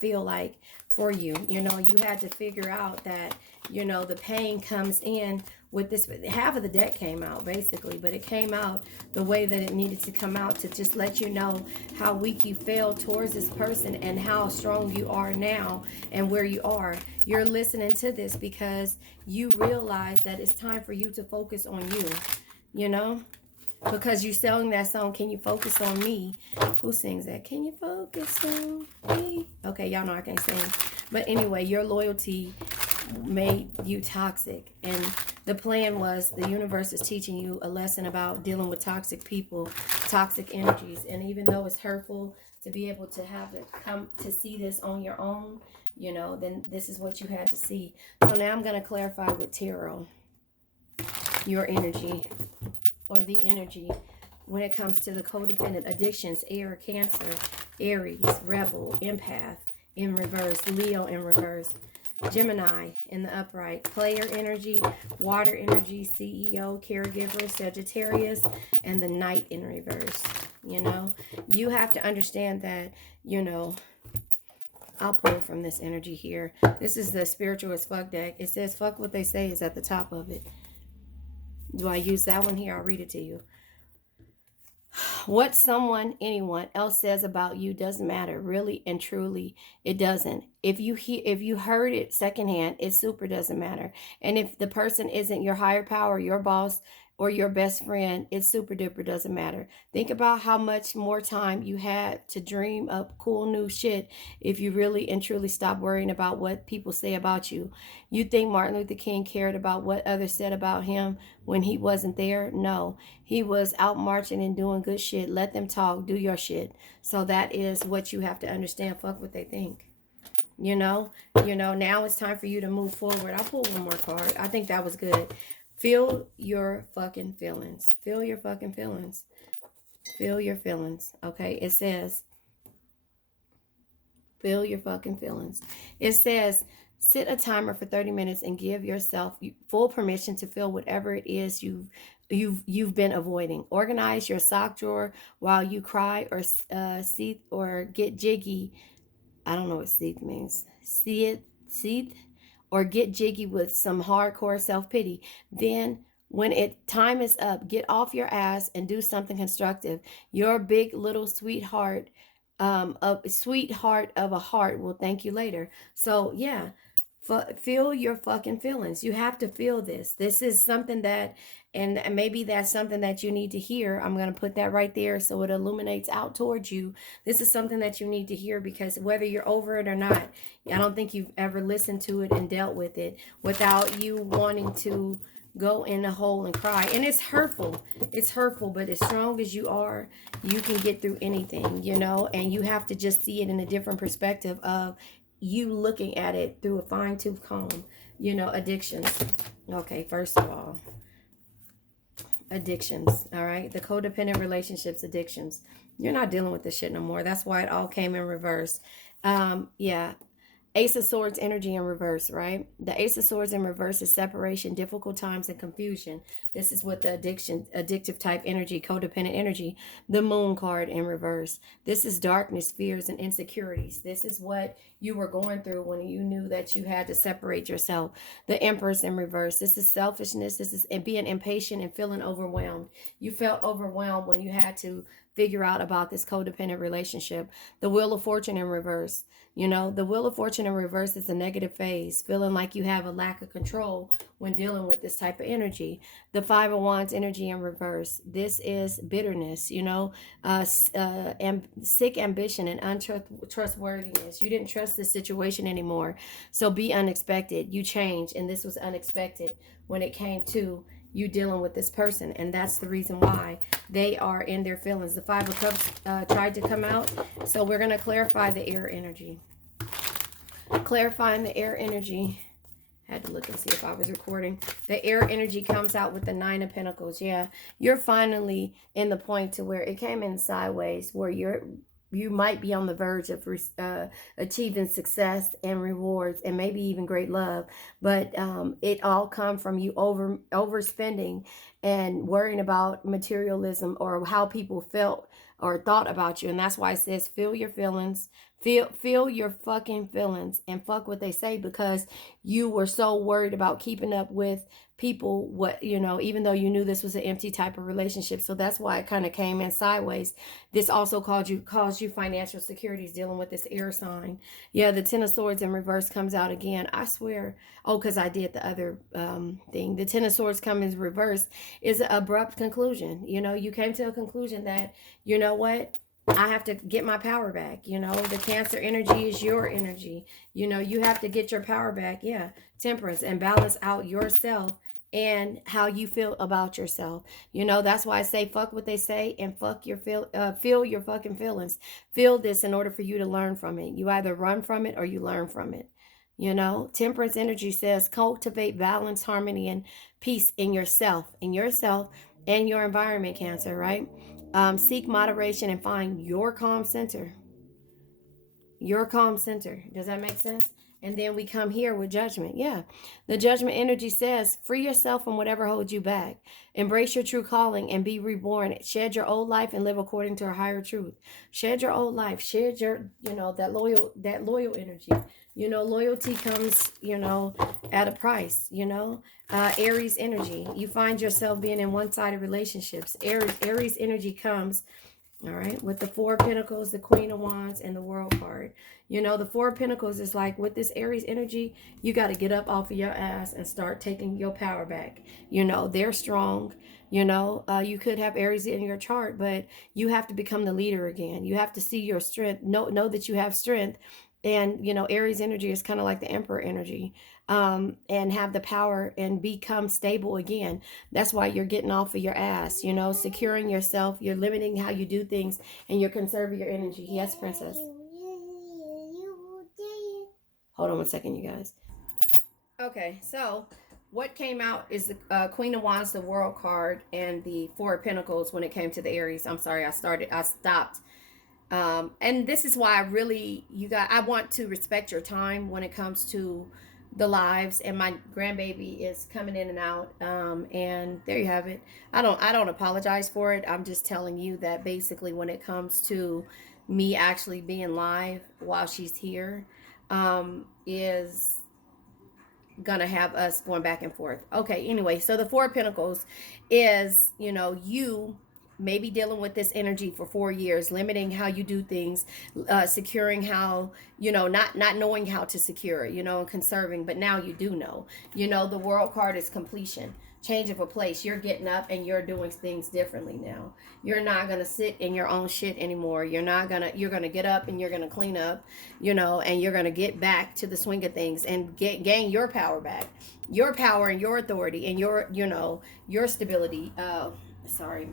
feel like for you, you know, you had to figure out that, you know, the pain comes in with this. Half of the deck came out basically, but it came out the way that it needed to come out, to just let you know how weak you feel towards this person and how strong you are now and where you are. You're listening to this because you realize that it's time for you to focus on you, you know. Because you're selling that song, Can You Focus on Me? Who sings that? Can you focus on me? Okay, y'all know I can't sing. But anyway, your loyalty made you toxic. And the plan was the universe is teaching you a lesson about dealing with toxic people, toxic energies. And even though it's hurtful to be able to have it come to see this on your own, you know, then this is what you had to see. So now I'm going to clarify with tarot your energy, or the energy, when it comes to the codependent addictions: air, Cancer, Aries, rebel, empath in reverse, Leo in reverse, Gemini in the upright, player energy, water energy, CEO, caregiver, Sagittarius, and the knight in reverse. You know, you have to understand that, you know, I'll pull from this energy here. This is the spiritual as fuck deck. It says fuck what they say is at the top of it. Do I use that one here? I'll read it to you. What someone, anyone else says about you doesn't matter. Really and truly, it doesn't. If you heard it secondhand, it super doesn't matter. And if the person isn't your higher power, your boss, or your best friend, it super duper doesn't matter. Think about how much more time you had to dream up cool new shit if you really and truly stop worrying about what people say about you. You think Martin Luther King cared about what others said about him when he wasn't there? No. He was out marching and doing good shit. Let them talk. Do your shit. So that is what you have to understand. Fuck what they think. You know, now it's time for you to move forward. I'll pull one more card. I think that was good. Feel your fucking feelings. Feel your fucking feelings. Feel your feelings. Okay, it says, feel your fucking feelings. It says, set a timer for 30 minutes and give yourself full permission to feel whatever it is you've been avoiding. Organize your sock drawer while you cry or seethe or get jiggy. I don't know what seethe means. Seethe or get jiggy with some hardcore self-pity. Then when time is up, get off your ass and do something constructive. Your big little sweetheart of a heart will thank you later. So yeah, feel your fucking feelings. You have to feel this. This is something that, and maybe that's something that you need to hear. I'm going to put that right there so it illuminates out towards you. This is something that you need to hear, because whether you're over it or not, I don't think you've ever listened to it and dealt with it without you wanting to go in a hole and cry. And it's hurtful. It's hurtful, but as strong as you are, you can get through anything, you know, and you have to just see it in a different perspective of you looking at it through a fine-tooth comb. You know, addictions. Okay, first of all, addictions. All right, the codependent relationships, addictions. You're not dealing with this shit no more. That's why it all came in reverse. Yeah, Ace of Swords energy in reverse, right? The Ace of Swords in reverse is separation, difficult times, and confusion. This is with the addictive type energy, codependent energy. The Moon card in reverse. This is darkness, fears, and insecurities. This is what you were going through when you knew that you had to separate yourself. The Empress in reverse. This is selfishness. This is being impatient and feeling overwhelmed. You felt overwhelmed when you had to figure out about this codependent relationship. The Wheel of Fortune in reverse. You know, the Wheel of Fortune in reverse is a negative phase, feeling like you have a lack of control when dealing with this type of energy. The Five of Wands energy in reverse. This is bitterness, you know, sick ambition and untrustworthiness. You didn't trust this situation anymore. So be unexpected. You changed, and this was unexpected when it came to you dealing with this person, and that's the reason why they are in their feelings. The Five of Cups tried to come out, so we're going to clarify the air energy. Clarifying the air energy. Had to look and see if I was recording. The air energy comes out with the Nine of Pentacles. Yeah, you're finally in the point to where it came in sideways, where you might be on the verge of achieving success and rewards and maybe even great love, but it all come from you overspending and worrying about materialism or how people felt or thought about you. And that's why it says feel your feelings, feel your fucking feelings, and fuck what they say, because you were so worried about keeping up with people, what, you know, even though you knew this was an empty type of relationship. So that's why it kind of came in sideways. This also caused you financial securities dealing with this air sign. Yeah, the Ten of Swords in reverse comes out again. I swear. Oh, because I did the other thing. The Ten of Swords comes in reverse is an abrupt conclusion. You know, you came to a conclusion that, you know what, I have to get my power back. You know, the Cancer energy is your energy. You know, you have to get your power back. Yeah, Temperance, and balance out yourself and how you feel about yourself. You know, that's why I say fuck what they say and feel your fucking feelings. Feel this in order for you to learn from it. You either run from it or you learn from it. You know, Temperance energy says cultivate balance, harmony, and peace in yourself and your environment, Cancer, right? Seek moderation and find your calm center. Your calm center. Does that make sense? And then we come here with judgment. Yeah. The judgment energy says free yourself from whatever holds you back. Embrace your true calling and be reborn. Shed your old life and live according to a higher truth. Shed your old life. Shed your, you know, that loyal energy. You know, loyalty comes, you know, at a price, you know. Aries energy. You find yourself being in one-sided relationships. Aries energy comes, all right, with the Four of Pentacles, the Queen of Wands, and the World card. You know, the Four of Pentacles is like, with this Aries energy, you got to get up off of your ass and start taking your power back. You know, they're strong. You know, you could have Aries in your chart, but you have to become the leader again. You have to see your strength, know that you have strength. And, you know, Aries energy is kind of like the Emperor energy, and have the power and become stable again. That's why you're getting off of your ass, you know, securing yourself. You're limiting how you do things, and you're conserving your energy. Yes, Princess. Hold on one second, you guys. Okay, so what came out is the Queen of Wands, the World card, and the Four of Pentacles when it came to the Aries. I'm sorry, I stopped. And this is why I want to respect your time when it comes to the lives, and my grandbaby is coming in and out. And there you have it. I don't apologize for it. I'm just telling you that basically when it comes to me actually being live while she's here, is gonna have us going back and forth. Okay, anyway, so the Four of Pentacles is, you know, you maybe dealing with this energy for 4 years, limiting how you do things, securing how, you know, not knowing how to secure, you know, and conserving, but now you do know. You know, the World card is completion, change of a place. You're getting up and you're doing things differently now. You're not gonna sit in your own shit anymore. You're gonna get up and you're gonna clean up, you know, and you're gonna get back to the swing of things and gain your power back, your power and your authority and your, you know, your stability. Sorry,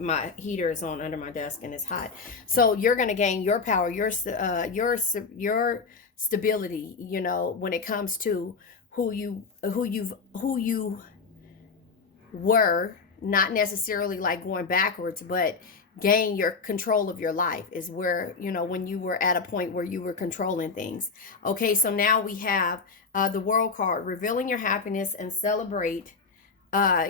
my heater is on under my desk and it's hot. So you're going to gain your power, your stability, you know, when it comes to who you were, not necessarily like going backwards, but gain your control of your life, is where, when you were at a point where you were controlling things. Okay, so now we have the world card, revealing your happiness and celebrate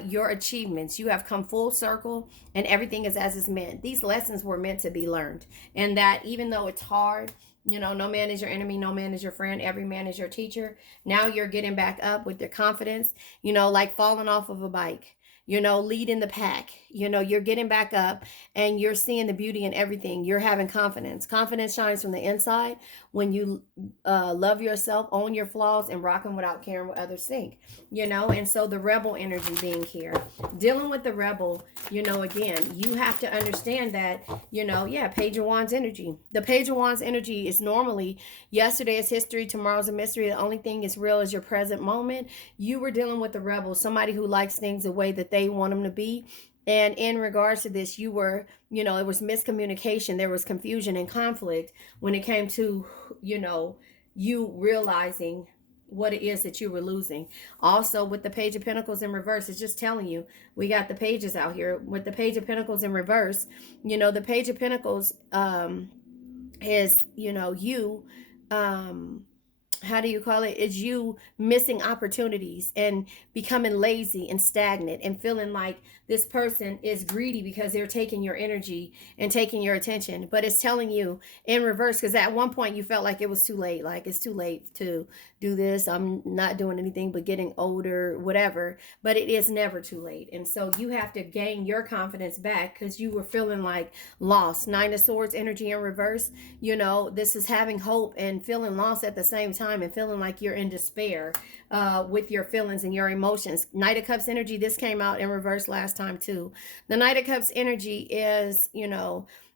your achievements. You have come full circle, and everything is as it's meant. These lessons were meant to be learned, and that even though it's hard, no man is your enemy, no man is your friend, every man is your teacher. Now you're getting back up with your confidence, like falling off of a bike, leading the pack. You're getting back up, and you're seeing the beauty in everything. You're having confidence. Confidence shines from the inside when you love yourself, own your flaws, and rock them without caring what others think. And so the rebel energy being here, dealing with the rebel, again, you have to understand that, yeah, Page of Wands energy. The Page of Wands energy is normally yesterday is history, tomorrow's a mystery. The only thing is real is your present moment. You were dealing with the rebel, somebody who likes things the way that they want them to be. And in regards to this, you were, it was miscommunication. There was confusion and conflict when it came to, you realizing what it is that you were losing. Also, with the Page of Pentacles in reverse, it's just telling you, we got the pages out here. With the Page of Pentacles in reverse, the Page of Pentacles is, you, how do you call it? Is you missing opportunities and becoming lazy and stagnant and feeling like this person is greedy because they're taking your energy and taking your attention. But it's telling you in reverse, because at one point you felt like it was too late. Like, it's too late to do this. I'm not doing anything but getting older, whatever. But it is never too late. And so you have to gain your confidence back because you were feeling like lost. Nine of Swords energy in reverse. This is having hope and feeling lost at the same time, and feeling like you're in despair with your feelings and your emotions. Knight of Cups energy, this came out in reverse last time too. The Knight of Cups energy is,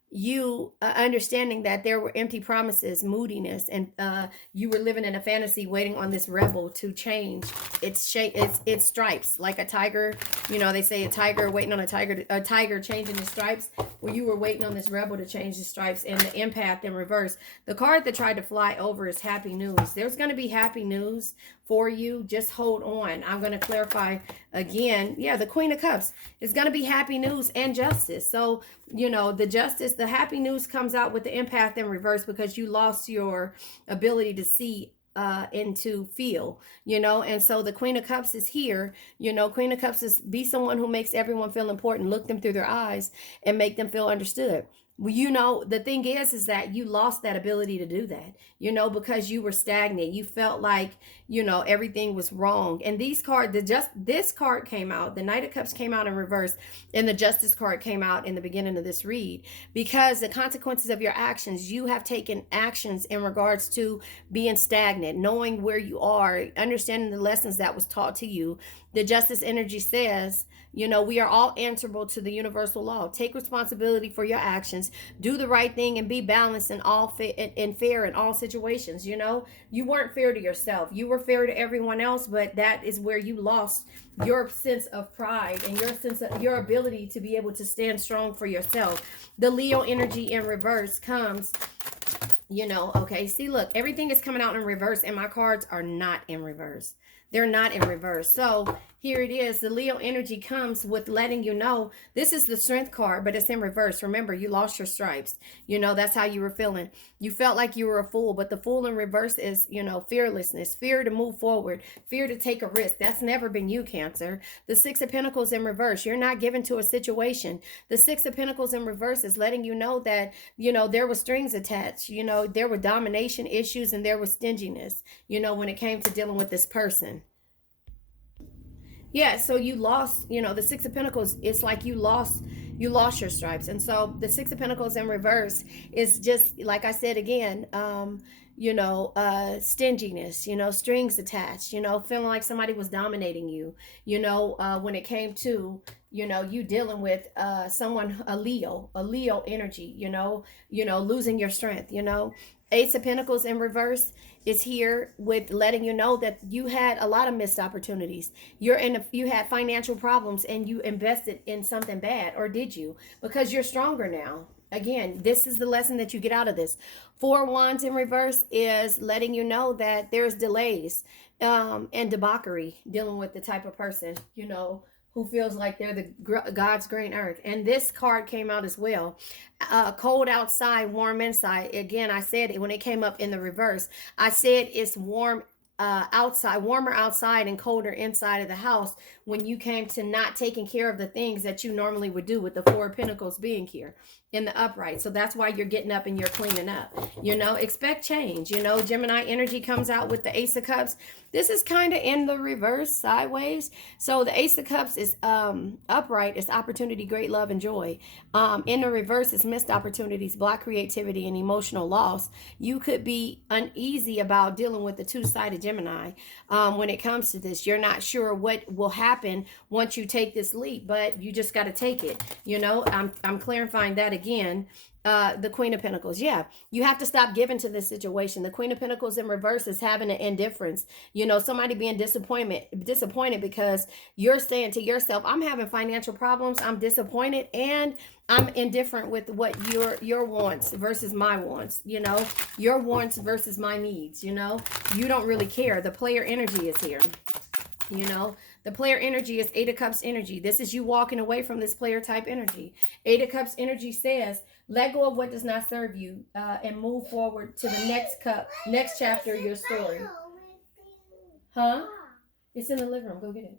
you understanding that there were empty promises, moodiness, and you were living in a fantasy waiting on this rebel to change its shape, its stripes, like a tiger. They say a tiger waiting on a tiger changing its stripes. Well, you were waiting on this rebel to change the stripes. And the Empath in reverse, the card that tried to fly over is happy news. There's going to be happy news for you. Just hold on. I'm going to clarify again. Yeah, the Queen of Cups is going to be happy news and justice. So, the happy news comes out with the Empath in reverse because you lost your ability to see and to feel, and so the Queen of Cups is here. Queen of Cups is be someone who makes everyone feel important, look them through their eyes and make them feel understood. Well, the thing is that you lost that ability to do that, because you were stagnant. You felt like, everything was wrong. And this card came out. The Knight of Cups came out in reverse, and the Justice card came out in the beginning of this read, because the consequences of your actions, you have taken actions in regards to being stagnant, knowing where you are, understanding the lessons that was taught to you. The Justice energy says, we are all answerable to the universal law. Take responsibility for your actions. Do the right thing and be balanced and fair in all situations. You weren't fair to yourself. You were fair to everyone else, but that is where you lost your sense of pride and your ability to be able to stand strong for yourself. The Leo energy in reverse comes, okay, see, look, everything is coming out in reverse, and my cards are not in reverse. They're not in reverse. So here it is. The Leo energy comes with letting you know this is the Strength card, but it's in reverse. Remember, you lost your stripes. That's how you were feeling. You felt like you were a fool, but the Fool in reverse is, fearlessness, fear to move forward, fear to take a risk. That's never been you, Cancer. The Six of Pentacles in reverse. You're not given to a situation. The Six of Pentacles in reverse is letting you know that, there were strings attached. There were domination issues, and there was stinginess, when it came to dealing with this person. Yeah, so you lost, the Six of Pentacles, it's like you lost your stripes. And so the Six of Pentacles in reverse is just, like I said again, stinginess, strings attached, feeling like somebody was dominating you, when it came to, you dealing with someone, a Leo energy, losing your strength, Ace of Pentacles in reverse is here with letting you know that you had a lot of missed opportunities. You had financial problems and you invested in something bad, or did you? Because you're stronger now. Again, this is the lesson that you get out of this. Four Wands in reverse is letting you know that there's delays and debauchery dealing with the type of person, who feels like they're the God's green earth. And this card came out as well. Cold outside, warm inside. Again, I said it when it came up in the reverse. I said it's warm outside, warmer outside and colder inside of the house when you came to not taking care of the things that you normally would do, with the Four of Pentacles being here in the upright. So that's why you're getting up and you're cleaning up. Expect change. Gemini energy comes out with the Ace of Cups. This is kind of in the reverse, sideways. So the Ace of Cups is upright. It's opportunity, great love, and joy. In the reverse, it's missed opportunities, block creativity, and emotional loss. You could be uneasy about dealing with the two-sided Gemini when it comes to this. You're not sure what will happen once you take this leap, but you just got to take it. I'm clarifying that again. The Queen of Pentacles. Yeah, you have to stop giving to this situation. The Queen of Pentacles in reverse is having an indifference. Somebody being disappointed because you're saying to yourself, I'm having financial problems, I'm disappointed, and I'm indifferent with what your wants versus my wants. Your wants versus my needs. You don't really care. The player energy is here. The player energy is Eight of Cups energy. This is you walking away from this player type energy. Eight of Cups energy says, let go of what does not serve you and move forward to the next chapter of your story. Huh? It's in the living room. Go get it.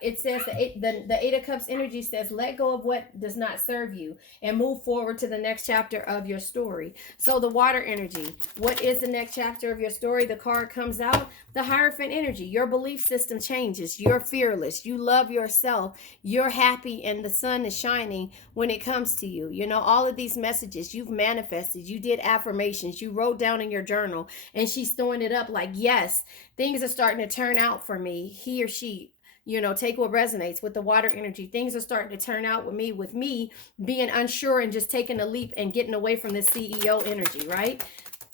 It says the Eight of Cups energy says, let go of what does not serve you and move forward to the next chapter of your story. So the water energy, what is the next chapter of your story? The card comes out, the Hierophant energy. Your belief system changes. You're fearless. You love yourself. You're happy, and the sun is shining when it comes to you. All of these messages you've manifested. You did affirmations. You wrote down in your journal, and she's throwing it up like, yes, things are starting to turn out for me. He or she, take what resonates with the water energy. Things are starting to turn out with me being unsure and just taking a leap and getting away from this CEO energy, right?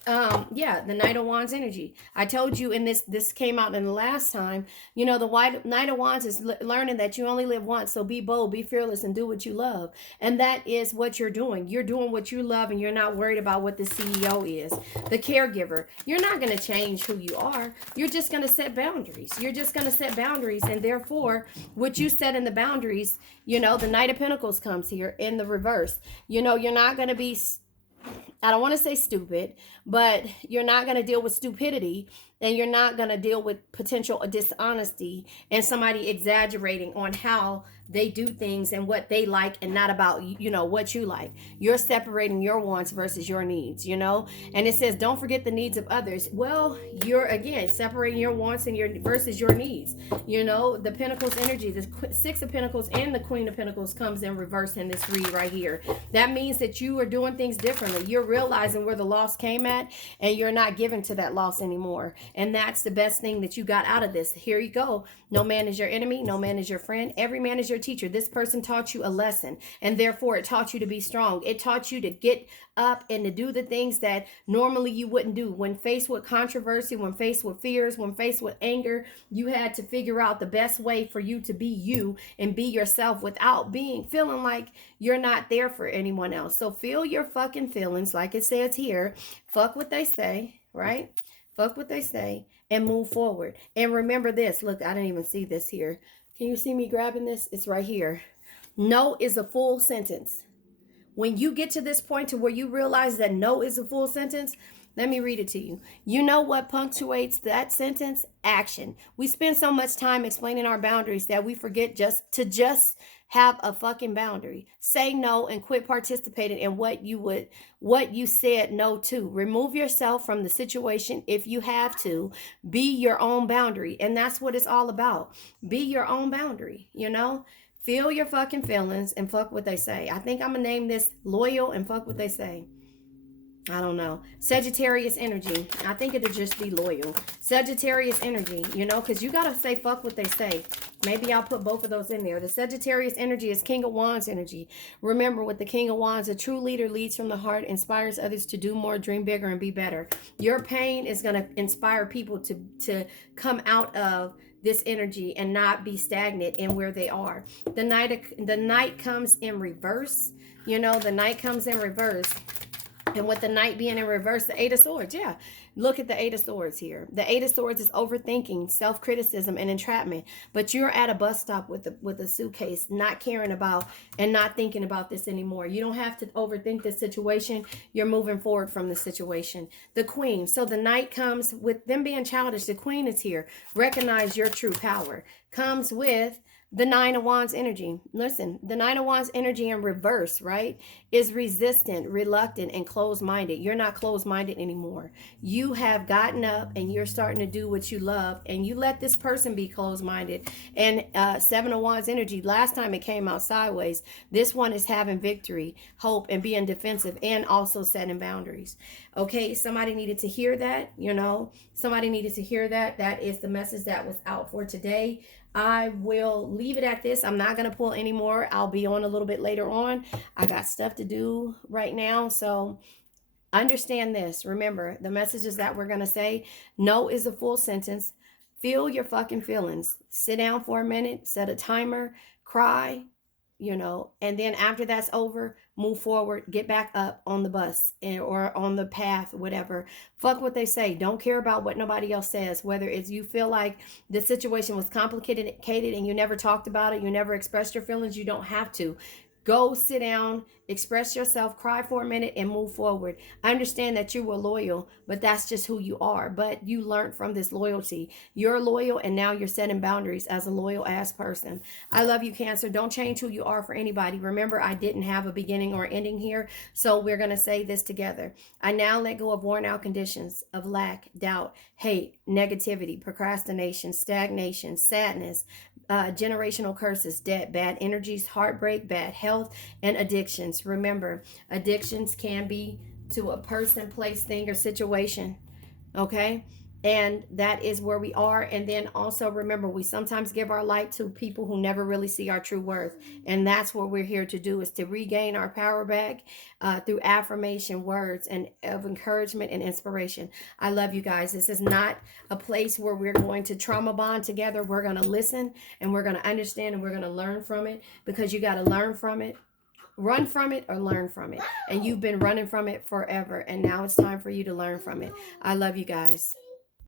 The Knight of Wands energy. I told you in this came out in the last time, the Knight of Wands is learning that you only live once. So be bold, be fearless, and do what you love. And that is what you're doing. You're doing what you love, and you're not worried about what the CEO is. The caregiver. You're not going to change who you are. You're just going to set boundaries. You're just going to set boundaries. And therefore, what you set in the boundaries, the Knight of Pentacles comes here in the reverse. You're not going to be, I don't want to say stupid, but you're not going to deal with stupidity, and you're not going to deal with potential dishonesty and somebody exaggerating on how they do things and what they like, and not about, what you like. You're separating your wants versus your needs, and it says, don't forget the needs of others. Well, you're, again, separating your wants and versus your needs. The Pentacles energy, the Six of Pentacles and the Queen of Pentacles comes in reverse in this read right here. That means that you are doing things differently. You're realizing where the loss came at, and you're not giving to that loss anymore. And that's the best thing that you got out of this. Here you go. No man is your enemy. No man is your friend. Every man is your teacher. This person taught you a lesson, and therefore it taught you to be strong. It taught you to get up and to do the things that normally you wouldn't do. When faced with controversy, when faced with fears, when faced with anger, you had to figure out the best way for you to be you and be yourself without feeling like you're not there for anyone else. So feel your fucking feelings, like it says here. Fuck what they say, right? Fuck what they say and move forward. And remember this. Look, I didn't even see this here. Can you see me grabbing this? It's right here. No is a full sentence. When you get to this point to where you realize that no is a full sentence, let me read it to you. You know what punctuates that sentence? Action. We spend so much time explaining our boundaries that we forget just have a fucking boundary. Say no and quit participating in what you said no to. Remove yourself from the situation if you have to. Be your own boundary. And that's what it's all about. Be your own boundary, Feel your fucking feelings and fuck what they say. I think I'm going to name this Loyal and Fuck What They Say. I don't know. Sagittarius energy. I think it'll just be loyal. Sagittarius energy, because you got to say fuck what they say. Maybe I'll put both of those in there. The Sagittarius energy is King of Wands energy. Remember, with the King of Wands, a true leader leads from the heart, inspires others to do more, dream bigger, and be better. Your pain is going to inspire people to come out of this energy and not be stagnant in where they are. The night comes in reverse. The night comes in reverse. And with the Knight being in reverse, the Eight of Swords, yeah. Look at the Eight of Swords here. The Eight of Swords is overthinking, self-criticism, and entrapment. But you're at a bus stop with a suitcase, not caring about and not thinking about this anymore. You don't have to overthink this situation. You're moving forward from the situation. The Queen. So the Knight comes with them being childish. The Queen is here. Recognize your true power. Comes with the Nine of Wands energy. Listen, the Nine of Wands energy in reverse, right, is resistant, reluctant, and closed-minded. You're not closed-minded anymore. You have gotten up and you're starting to do what you love, and you let this person be closed-minded. And Seven of Wands energy, last time it came out sideways. This one is having victory, hope, and being defensive, and also setting boundaries. Okay, somebody needed to hear that, somebody needed to hear that. That is the message that was out for today. I will leave it at this. I'm not going to pull any more. I'll be on a little bit later on. I got stuff to do right now. So understand this. Remember, the messages that we're going to say, no is a full sentence. Feel your fucking feelings. Sit down for a minute, set a timer, cry, and then after that's over, move forward, get back up on the bus or on the path, whatever. Fuck what they say. Don't care about what nobody else says. Whether it's you feel like the situation was complicated and you never talked about it, you never expressed your feelings, you don't have to. Go sit down, express yourself, cry for a minute, and move forward. I understand that you were loyal, but that's just who you are. But you learned from this loyalty. You're loyal, and now you're setting boundaries as a loyal ass person. I love you, Cancer. Don't change who you are for anybody. Remember, I didn't have a beginning or ending here, so we're going to say this together. I now let go of worn out conditions of lack, doubt, hate, negativity, procrastination, stagnation, sadness, generational curses, debt, bad energies, heartbreak, bad health, and addictions. Remember, addictions can be to a person, place, thing, or situation. Okay? And that is where we are. And then also remember, we sometimes give our light to people who never really see our true worth. And that's what we're here to do, is to regain our power back through affirmation, words, and of encouragement and inspiration. I love you guys. This is not a place where we're going to trauma bond together. We're going to listen, and we're going to understand, and we're going to learn from it, because you got to learn from it. Run from it or learn from it. And you've been running from it forever. And now it's time for you to learn from it. I love you guys.